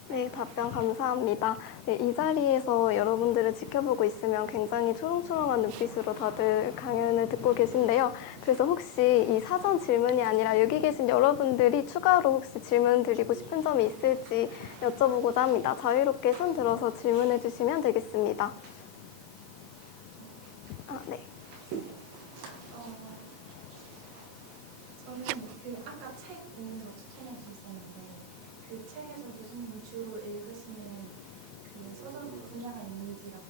네, 답변 감사합니다. 네, 이 자리에서 여러분들을 지켜보고 있으면 굉장히 초롱초롱한 눈빛으로 다들 강연을 듣고 계신데요. 그래서 혹시 이 사전 질문이 아니라 여기 계신 여러분들이 추가로 혹시 질문 드리고 싶은 점이 있을지 여쭤보고자 합니다. 자유롭게 손 들어서 질문해 주시면 되겠습니다. 네. 저는 아까 책 읽는 거 추천해 주셨었는데 그 책에서 교수님이 주로 읽으시는 그 소설 분야가 있는지라고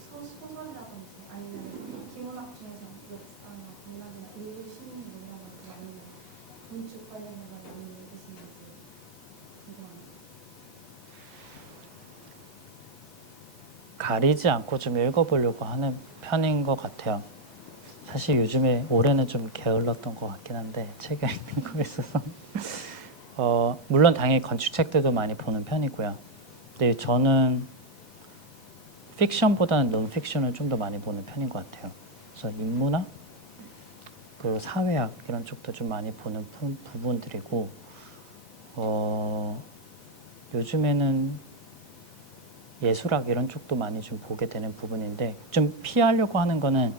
소설이라든지 아니면 기문학 중에서 역사나 문학이나 인류 심리학이라든지 아니면 건축 관련해서 많이 읽으시는지 궁금합니다. 가리지 않고 좀 읽어보려고 하는 편인 것 같아요. 사실 요즘에 올해는 좀 게을렀던 것 같긴 한데 책을 읽는 거에 있어서 물론 당연히 건축책들도 많이 보는 편이고요. 근데 저는 픽션보다는 논픽션을 좀 더 많이 보는 편인 것 같아요. 그래서 인문학, 그리고 사회학 이런 쪽도 좀 많이 보는 부분들이고 요즘에는 예술학 이런 쪽도 많이 좀 보게 되는 부분인데 좀 피하려고 하는 거는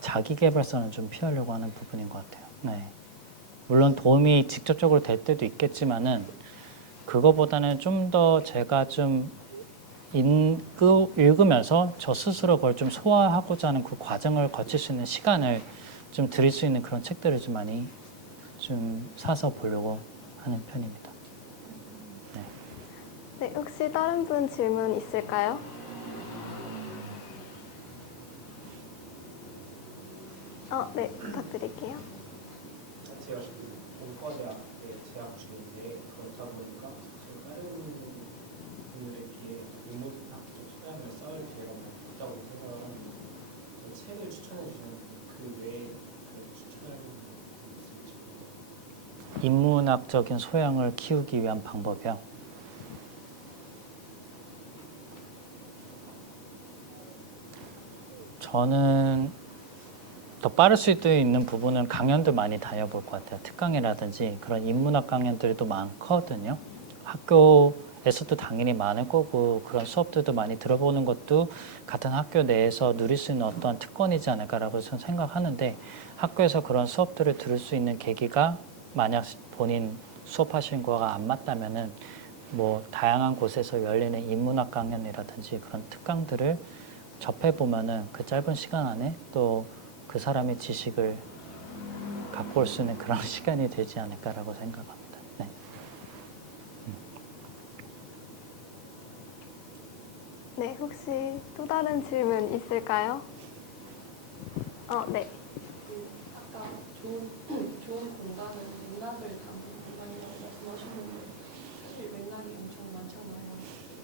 자기계발서는 좀 피하려고 하는 부분인 것 같아요. 네. 물론 도움이 직접적으로 될 때도 있겠지만은 그거보다는 좀 더 제가 좀 읽으면서 저 스스로 그걸 좀 소화하고자 하는 그 과정을 거칠 수 있는 시간을 좀 드릴 수 있는 그런 책들을 좀 많이 좀 사서 보려고 하는 편입니다. 네. 네, 혹시 다른 분 질문 있을까요? 네, 부탁드릴게요. 제가 지금 본과대학에 재학 중인데 그렇다 보니까 지금 다른 분들에 비해 인문학적 소양을 쌓을 기회가 많이 없다고 생각을 하는데 책을 추천해 주시는 그 외에 추천할 만한 게 있을지. 인문학적인 소양을 키우기 위한 방법이요. 저는 더 빠를 수도 있는 부분은 강연도 많이 다녀볼 것 같아요. 특강이라든지 그런 인문학 강연들이 또 많거든요. 학교에서도 당연히 많을 거고 그런 수업들도 많이 들어보는 것도 같은 학교 내에서 누릴 수 있는 어떠한 특권이지 않을까라고 저는 생각하는데 학교에서 그런 수업들을 들을 수 있는 계기가 만약 본인 수업하신 거가 안 맞다면은 뭐 다양한 곳에서 열리는 인문학 강연이라든지 그런 특강들을 접해보면은 그 짧은 시간 안에 또 그 사람의 지식을 갖고 올 수 있는 그런 시간이 되지 않을까라고 생각합니다. 네. 네, 혹시 또 다른 질문 있을까요? 네. 아까 좋은 공간은 맥락을 담은 공간이라고 말씀하셨는데 사실 맥락이 엄청 많잖아요.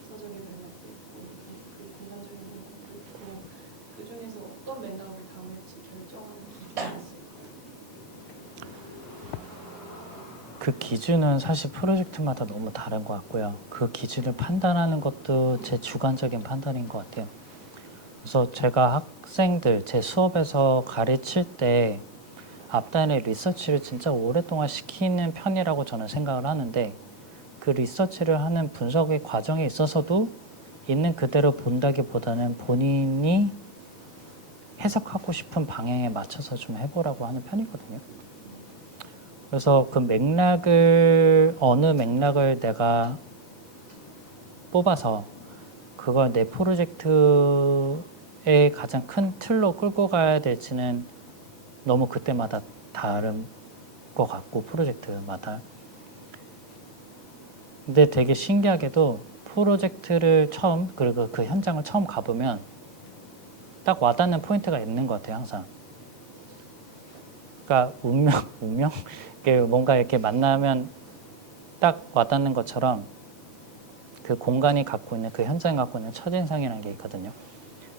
서적의 맥락도 있고 그 공간적인 맥락도 있고 그 중에서 어떤 맥락을 담을지 결정하는 기준이 있을까요? 그 기준은 사실 프로젝트마다 너무 다른 것 같고요. 그 기준을 판단하는 것도 제 주관적인 판단인 것 같아요. 그래서 제가 학생들, 제 수업에서 가르칠 때 앞단에 리서치를 진짜 오랫동안 시키는 편이라고 저는 생각을 하는데 그 리서치를 하는 분석의 과정에 있어서도 있는 그대로 본다기보다는 본인이 해석하고 싶은 방향에 맞춰서 좀 해보라고 하는 편이거든요. 그래서 그 맥락을, 어느 맥락을 내가 뽑아서 그걸 내 프로젝트의 가장 큰 틀로 끌고 가야 될지는 너무 그때마다 다른 것 같고, 프로젝트마다. 근데 되게 신기하게도 프로젝트를 처음, 그리고 그 현장을 처음 가보면 딱 와닿는 포인트가 있는 것 같아요, 항상. 그러니까 운명? 뭔가 이렇게 만나면 딱 와닿는 것처럼 그 공간이 갖고 있는, 그 현장이 갖고 있는 첫인상이라는 게 있거든요.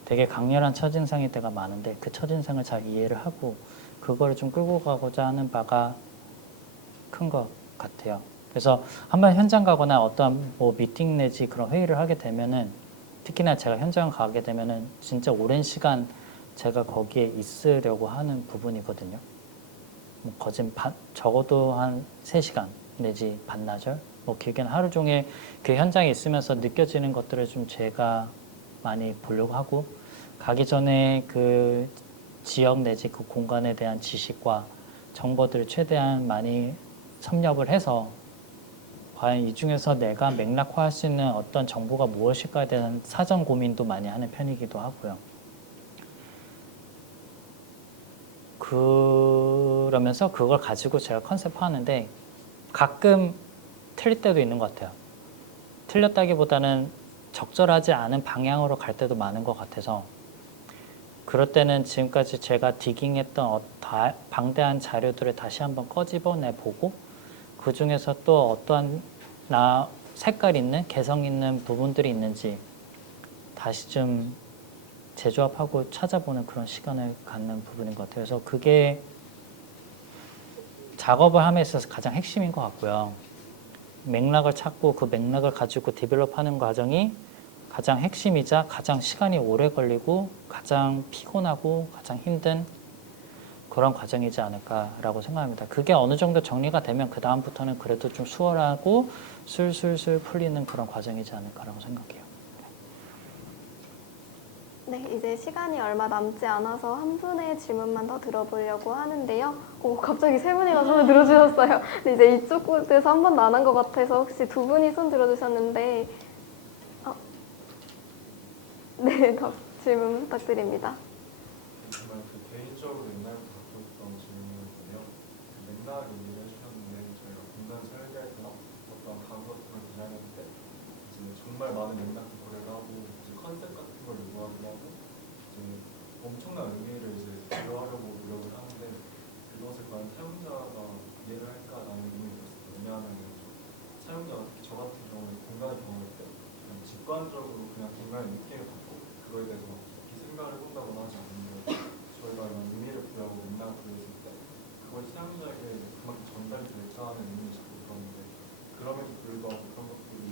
되게 강렬한 첫인상일 때가 많은데 그 첫인상을 잘 이해를 하고 그거를 좀 끌고 가고자 하는 바가 큰 것 같아요. 그래서 한번 현장 가거나 어떤 뭐 미팅 내지 그런 회의를 하게 되면은 특히나 제가 현장 가게 되면은 진짜 오랜 시간 제가 거기에 있으려고 하는 부분이거든요. 뭐 적어도 한 3시간 내지 반나절, 뭐 길게는 하루 종일 그 현장에 있으면서 느껴지는 것들을 좀 제가 많이 보려고 하고 가기 전에 그 지역 내지 그 공간에 대한 지식과 정보들을 최대한 많이 섭렵을 해서 과연 이 중에서 내가 맥락화할 수 있는 어떤 정보가 무엇일까에 대한 사전 고민도 많이 하는 편이기도 하고요. 그러면서 그걸 가지고 제가 컨셉화하는데 가끔 틀릴 때도 있는 것 같아요. 틀렸다기보다는 적절하지 않은 방향으로 갈 때도 많은 것 같아서 그럴 때는 지금까지 제가 디깅했던 방대한 자료들을 다시 한번 꺼집어내보고 그 중에서 또 어떠한 색깔 있는, 개성 있는 부분들이 있는지 다시 좀 재조합하고 찾아보는 그런 시간을 갖는 부분인 것 같아요. 그래서 그게 작업을 함에 있어서 가장 핵심인 것 같고요. 맥락을 찾고 그 맥락을 가지고 디벨롭하는 과정이 가장 핵심이자 가장 시간이 오래 걸리고 가장 피곤하고 가장 힘든 그런 과정이지 않을까라고 생각합니다. 그게 어느 정도 정리가 되면 그 다음부터는 그래도 좀 수월하고 술술술 풀리는 그런 과정이지 않을까라고 생각해요. 네, 이제 시간이 얼마 남지 않아서 한 분의 질문만 더 들어보려고 하는데요. 갑자기 세 분이나 손을 들어주셨어요. 근데 이제 이쪽 곳에서 한 번도 안 한 것 같아서 혹시 두 분이 손 들어주셨는데, 네, 질문 부탁드립니다. 정말 그 개인적으로 옛날부터 갖고 있던 질문이거든요. 그 맥락 얘기를 해주셨는데 저희가 공간 설계할 때나 어떤 가구 같은 걸 디자인할 때 이제 정말 많은 맥락도 고려를 하고 이제 컨셉 같은 걸 요구하기도 하고 이제 엄청난 의미를 이제 부여하려고 노력을 하는데 그것을 과연 사용자가 이해를 할까라는 의문이 들었어요. 왜냐하면 사용자가 특히 저 같은 경우에 공간을 경험할 때 그냥 직관적으로 그냥 공간의 느낌을 받고 그거에 대해서 깊이 생각을 해본다거나 하지 않는데 저희가 이런 의미를 부여하고 맥락을 부여했을 때 그걸 사용자에게 그만큼 전달이 될까하는 의문이 자꾸 들었는데 그럼에도 불구하고 그런 것들이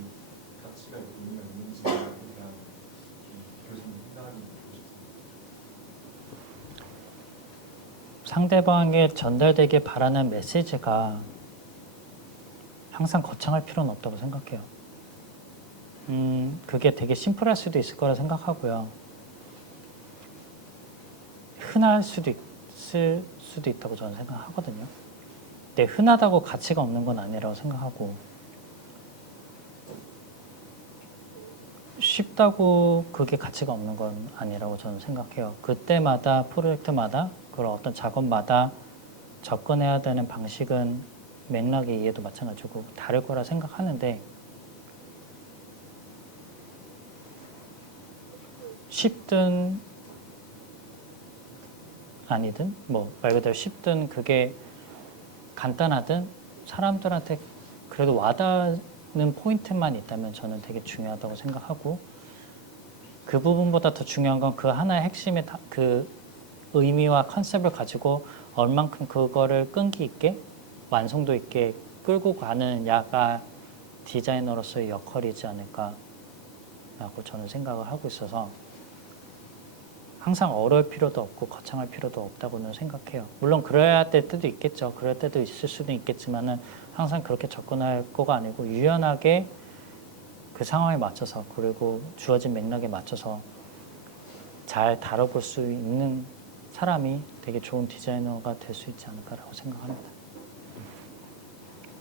가치가 있고 의미가 있는지에 대한 교수님 생각이 듣고 싶습니다. 상대방에 전달되길 바라는 메시지가 항상 거창할 필요는 없다고 생각해요. 그게 되게 심플할 수도 있을 거라 생각하고요. 흔할 수도 있을 수도 있다고 저는 생각하거든요. 근데 흔하다고 가치가 없는 건 아니라고 생각하고 쉽다고 그게 가치가 없는 건 아니라고 저는 생각해요. 그때마다 프로젝트마다 그런 어떤 작업마다 접근해야 되는 방식은 맥락의 이해도 마찬가지고 다를 거라 생각하는데 쉽든 아니든 뭐 말 그대로 쉽든 그게 간단하든 사람들한테 그래도 와닿는 포인트만 있다면 저는 되게 중요하다고 생각하고 그 부분보다 더 중요한 건 그 하나의 핵심의 그 의미와 컨셉을 가지고 얼만큼 그거를 끈기 있게 완성도 있게 끌고 가는 야가 디자이너로서의 역할이지 않을까라고 저는 생각을 하고 있어서 항상 어려울 필요도 없고 거창할 필요도 없다고는 생각해요. 물론 그래야 될 때도 있겠죠. 그럴 때도 있을 수도 있겠지만은 항상 그렇게 접근할 거가 아니고 유연하게 그 상황에 맞춰서 그리고 주어진 맥락에 맞춰서 잘 다뤄볼 수 있는 사람이 되게 좋은 디자이너가 될 수 있지 않을까라고 생각합니다.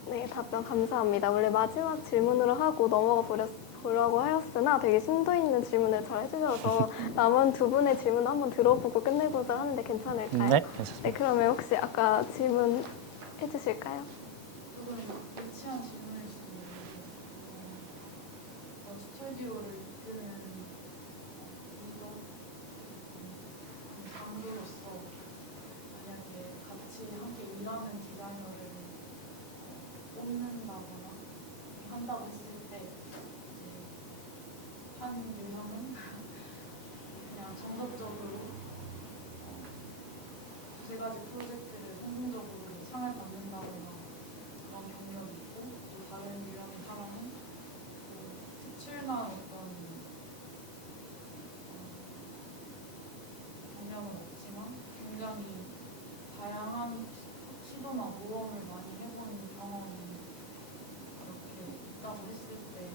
네, 답변 감사합니다. 원래 마지막 질문으로 하고 넘어가 보려고 하였으나 되게 심도 있는 질문을 잘 해주셔서 남은 두 분의 질문 한번 들어보고 끝내고자 하는데 괜찮을까요? 네, 괜찮습니다. 네, 그러면 혹시 아까 질문 해주실까요? 조금 유치한 질문일 수도 있는데 스튜디오를 이끄는 장로로서 만약에 같이 함께 일하는 디자이너를 뽑는다거나 한다고 했을 때 이제 한 유형은 그냥 정석적으로 세 가지 프로젝트를 성공적으로 상을 받는다거나 그런 경력이 있고 또 다른 유형의 사람은 그 특출난 어떤 경력은 없지만 굉장히 다양한 시도나 모험을 많이 해본 경험이 이렇게 있다고 했을 때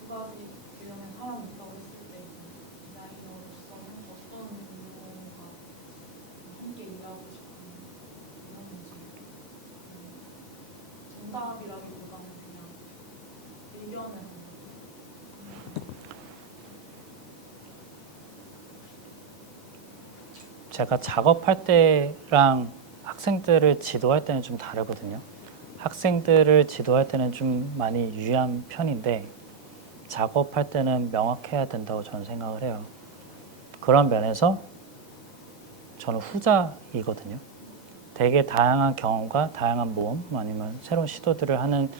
두 가지 유형의 사람이 있다고 했을 때 디자이너로서는 어떤 분과 함께 일하고 싶은 이런지 정답이라기보다는 그냥 의견을 한번. 제가 작업할 때랑 학생들을 지도할 때는 좀 다르거든요. 학생들을 지도할 때는 좀 많이 유한 편인데 작업할 때는 명확해야 된다고 저는 생각을 해요. 그런 면에서 저는 후자이거든요. 되게 다양한 경험과 다양한 모험 아니면 새로운 시도들을 하는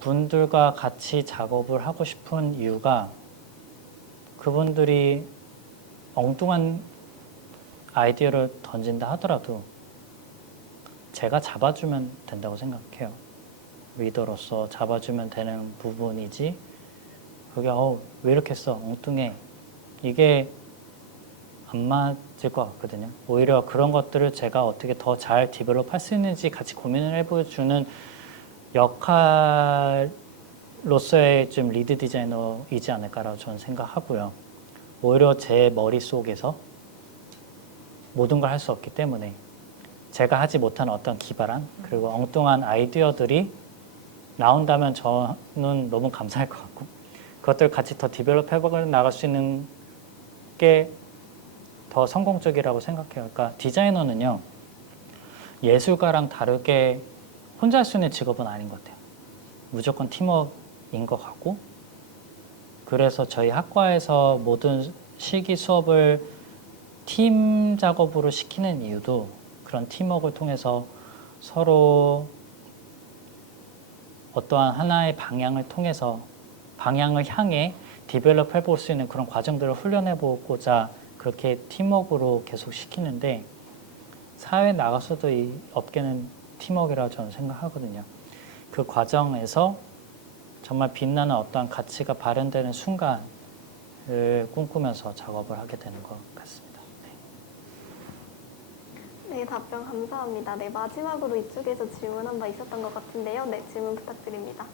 분들과 같이 작업을 하고 싶은 이유가 그 그분들이 엉뚱한 아이디어를 던진다 하더라도 제가 잡아주면 된다고 생각해요. 리더로서 잡아주면 되는 부분이지 그게 왜 이렇게 써? 엉뚱해. 이게 안 맞을 것 같거든요. 오히려 그런 것들을 제가 어떻게 더 잘 디벨롭 할 수 있는지 같이 고민을 해보여주는 역할로서의 좀 리드 디자이너이지 않을까라고 저는 생각하고요. 오히려 제 머릿속에서 모든 걸 할 수 없기 때문에 제가 하지 못한 어떤 기발한 그리고 엉뚱한 아이디어들이 나온다면 저는 너무 감사할 것 같고 그것들 같이 더 디벨롭 해보고 나갈 수 있는 게 더 성공적이라고 생각해요. 그러니까 디자이너는요. 예술가랑 다르게 혼자 할 수 있는 직업은 아닌 것 같아요. 무조건 팀워크인 것 같고 그래서 저희 학과에서 모든 실기 수업을 팀 작업으로 시키는 이유도 그런 팀워크를 통해서 서로 어떠한 하나의 방향을 통해서 방향을 향해 디벨롭 해볼 수 있는 그런 과정들을 훈련해보고자 그렇게 팀워크로 계속 시키는데 사회에 나가서도 이 업계는 팀워크라고 저는 생각하거든요. 그 과정에서 정말 빛나는 어떠한 가치가 발현되는 순간을 꿈꾸면서 작업을 하게 되는 것 같습니다. 네, 답변 감사합니다. 네, 마지막으로 이쪽에서 질문 한 번 있었던 것 같은데요. 네, 질문 부탁드립니다.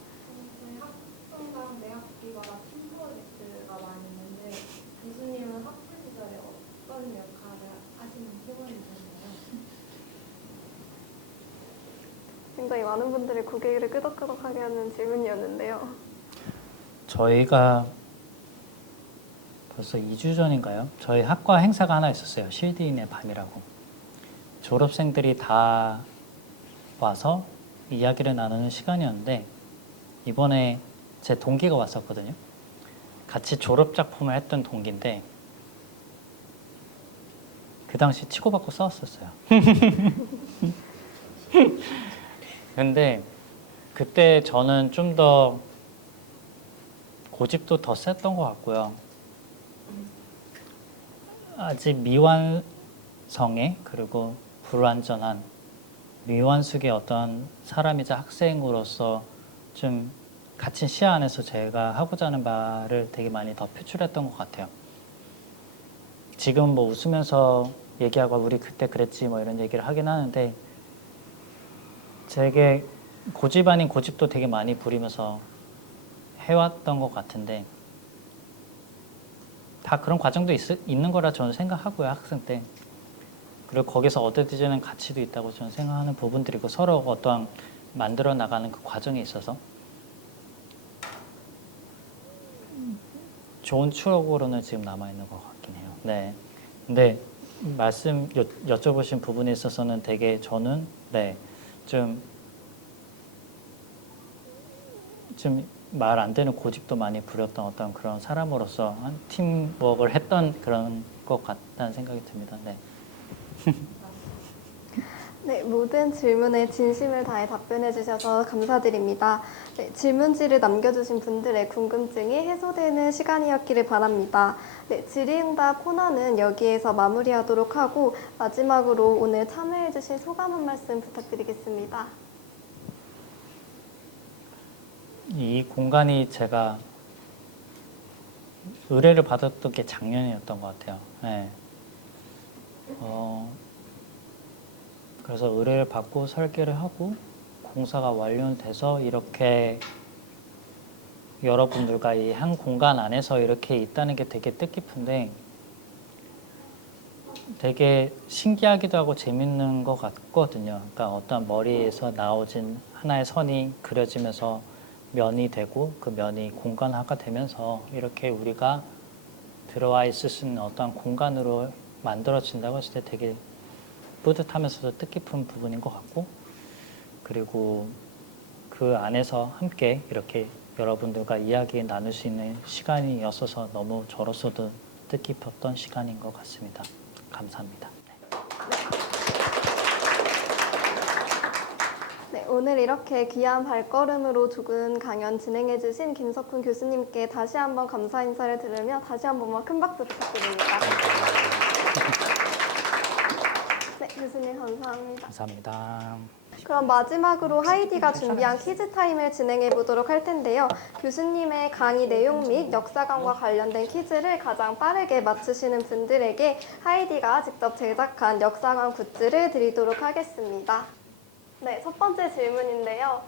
저희 학종당 매 학기마다 팀 프로젝트가 많이 있는데 교수님은 학부 시절에 어떤 역할을 하시는 팀원이셨나요? 굉장히 많은 분들이 고개를 끄덕끄덕하게 하는 질문이었는데요. 저희가 벌써 2주 전인가요? 저희 학과 행사가 하나 있었어요. 실디인의 밤이라고. 졸업생들이 다 와서 이야기를 나누는 시간이었는데 이번에 제 동기가 왔었거든요. 같이 졸업작품을 했던 동기인데 그 당시 치고받고 싸웠었어요. 근데 그때 저는 좀 더 고집도 더 셌던 것 같고요. 아직 미완성의 그리고 불완전한 미완숙의 어떤 사람이자 학생으로서 좀 갇힌 시야 안에서 제가 하고자 하는 말을 되게 많이 더 표출했던 것 같아요. 지금 뭐 웃으면서 얘기하고 우리 그때 그랬지 뭐 이런 얘기를 하긴 하는데 제게 고집 아닌 고집도 되게 많이 부리면서 해왔던 것 같은데 다 그런 과정도 있는 거라 저는 생각하고요. 학생 때. 그리고 거기서 얻어지는 가치도 있다고 저는 생각하는 부분들이고 서로 어떠한 만들어 나가는 그 과정에 있어서 좋은 추억으로는 지금 남아있는 것 같긴 해요. 네. 근데 말씀 여쭤보신 부분에 있어서는 되게 저는 좀 말 안 되는 고집도 많이 부렸던 어떤 그런 사람으로서 팀워크를 했던 그런 것 같다는 생각이 듭니다. 네. 네, 모든 질문에 진심을 다해 답변해 주셔서 감사드립니다. 네, 질문지를 남겨주신 분들의 궁금증이 해소되는 시간이었기를 바랍니다. 네, 질의응답 코너는 여기에서 마무리하도록 하고 마지막으로 오늘 참여해 주신 소감 한 말씀 부탁드리겠습니다. 이 공간이 제가 의뢰를 받았던 게 작년이었던 것 같아요. 네. 그래서 의뢰를 받고 설계를 하고 공사가 완료돼서 이렇게 여러분들과 이 한 공간 안에서 이렇게 있다는 게 되게 뜻깊은데 되게 신기하기도 하고 재밌는 것 같거든요. 그러니까 어떤 머리에서 나오진 하나의 선이 그려지면서 면이 되고 그 면이 공간화가 되면서 이렇게 우리가 들어와 있을 수 있는 어떤 공간으로 만들어진다고 했을 때 되게 뿌듯하면서도 뜻깊은 부분인 것 같고 그리고 그 안에서 함께 이렇게 여러분들과 이야기 나눌 수 있는 시간이었어서 너무 저로서도 뜻깊었던 시간인 것 같습니다. 감사합니다. 네, 오늘 이렇게 귀한 발걸음으로 조근 강연 진행해주신 김석훈 교수님께 다시 한번 감사 인사를 드리며 다시 한 번만 큰 박수 부탁드립니다. 네, 교수님 감사합니다. 감사합니다. 그럼 마지막으로 하이디가 준비한 퀴즈 타임을 진행해 보도록 할 텐데요. 교수님의 강의 내용 및 역사관과 관련된 퀴즈를 가장 빠르게 맞추시는 분들에게 하이디가 직접 제작한 역사관 굿즈를 드리도록 하겠습니다. 네, 첫 번째 질문인데요.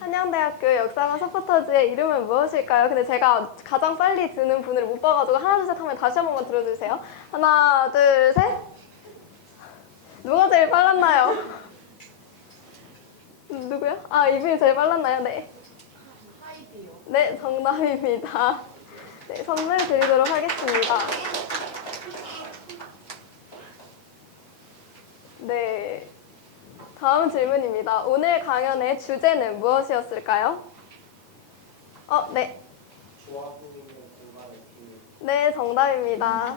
한양대학교 역사관 서포터즈의 이름은 무엇일까요? 근데 제가 가장 빨리 드는 분을 못 봐가지고 하나, 둘, 셋 하면 다시 한 번만 들어주세요. 하나, 둘, 셋. 누가 제일 빨랐나요? 누구요? 아, 이분이 제일 빨랐나요? 네. 하이디요. 네, 정답입니다. 네, 선물 드리도록 하겠습니다. 네. 다음 질문입니다. 오늘 강연의 주제는 무엇이었을까요? 네. 조합 있는 공간의 비밀. 네, 정답입니다.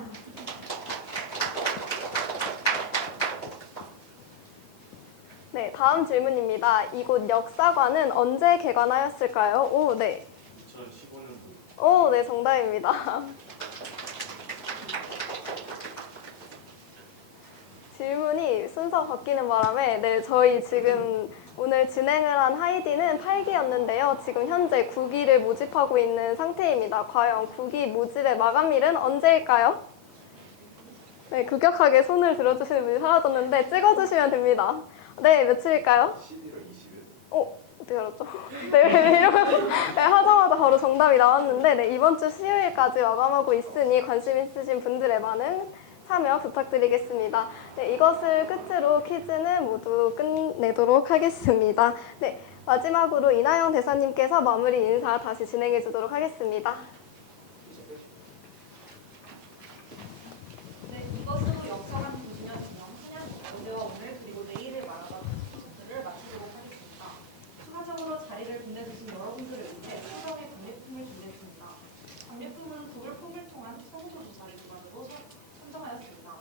네, 다음 질문입니다. 이곳 역사관은 언제 개관하였을까요? 오, 네. 2015년 오, 네, 정답입니다. 질문이 순서 바뀌는 바람에 네, 저희 지금 오늘 진행을 한 하이디는 8기였는데요. 지금 현재 9기를 모집하고 있는 상태입니다. 과연 9기 모집의 마감일은 언제일까요? 네, 급격하게 손을 들어주시는 분이 사라졌는데 찍어주시면 됩니다. 네, 며칠일까요? 11월 20일. 어떻게 알았죠? 네, 이러면 네, 하자마자 바로 정답이 나왔는데 네, 이번 주 수요일까지 마감하고 있으니 관심 있으신 분들의 많은 참여 부탁드리겠습니다. 네, 이것을 끝으로 퀴즈는 모두 끝내도록 하겠습니다. 네, 마지막으로 이나영 대사님께서 마무리 인사 다시 진행해 주도록 하겠습니다. 네, 이것으로 역사관 9주년 기념 한양 어제와 오늘 그리고 내일을 말하던 콘서트를 마치도록 하겠습니다. 추가적으로 자리를 빛내주신 여러분들을 위해 수정의 장례품을 준비했습니다. 장례품은 구글폼을 통한 청소 조사를 기반으로 선정하였습니다.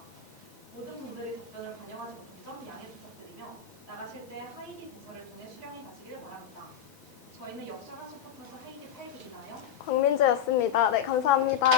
모든 분들이 답변을 반영하지 못한 점 양해 부탁드리며 나가실 때 하이디 부서를 통해 수령해 가시길 바랍니다. 저희는 역사관 서포터즈 하이디 8기 이나영 광민주였습니다. 네, 감사합니다.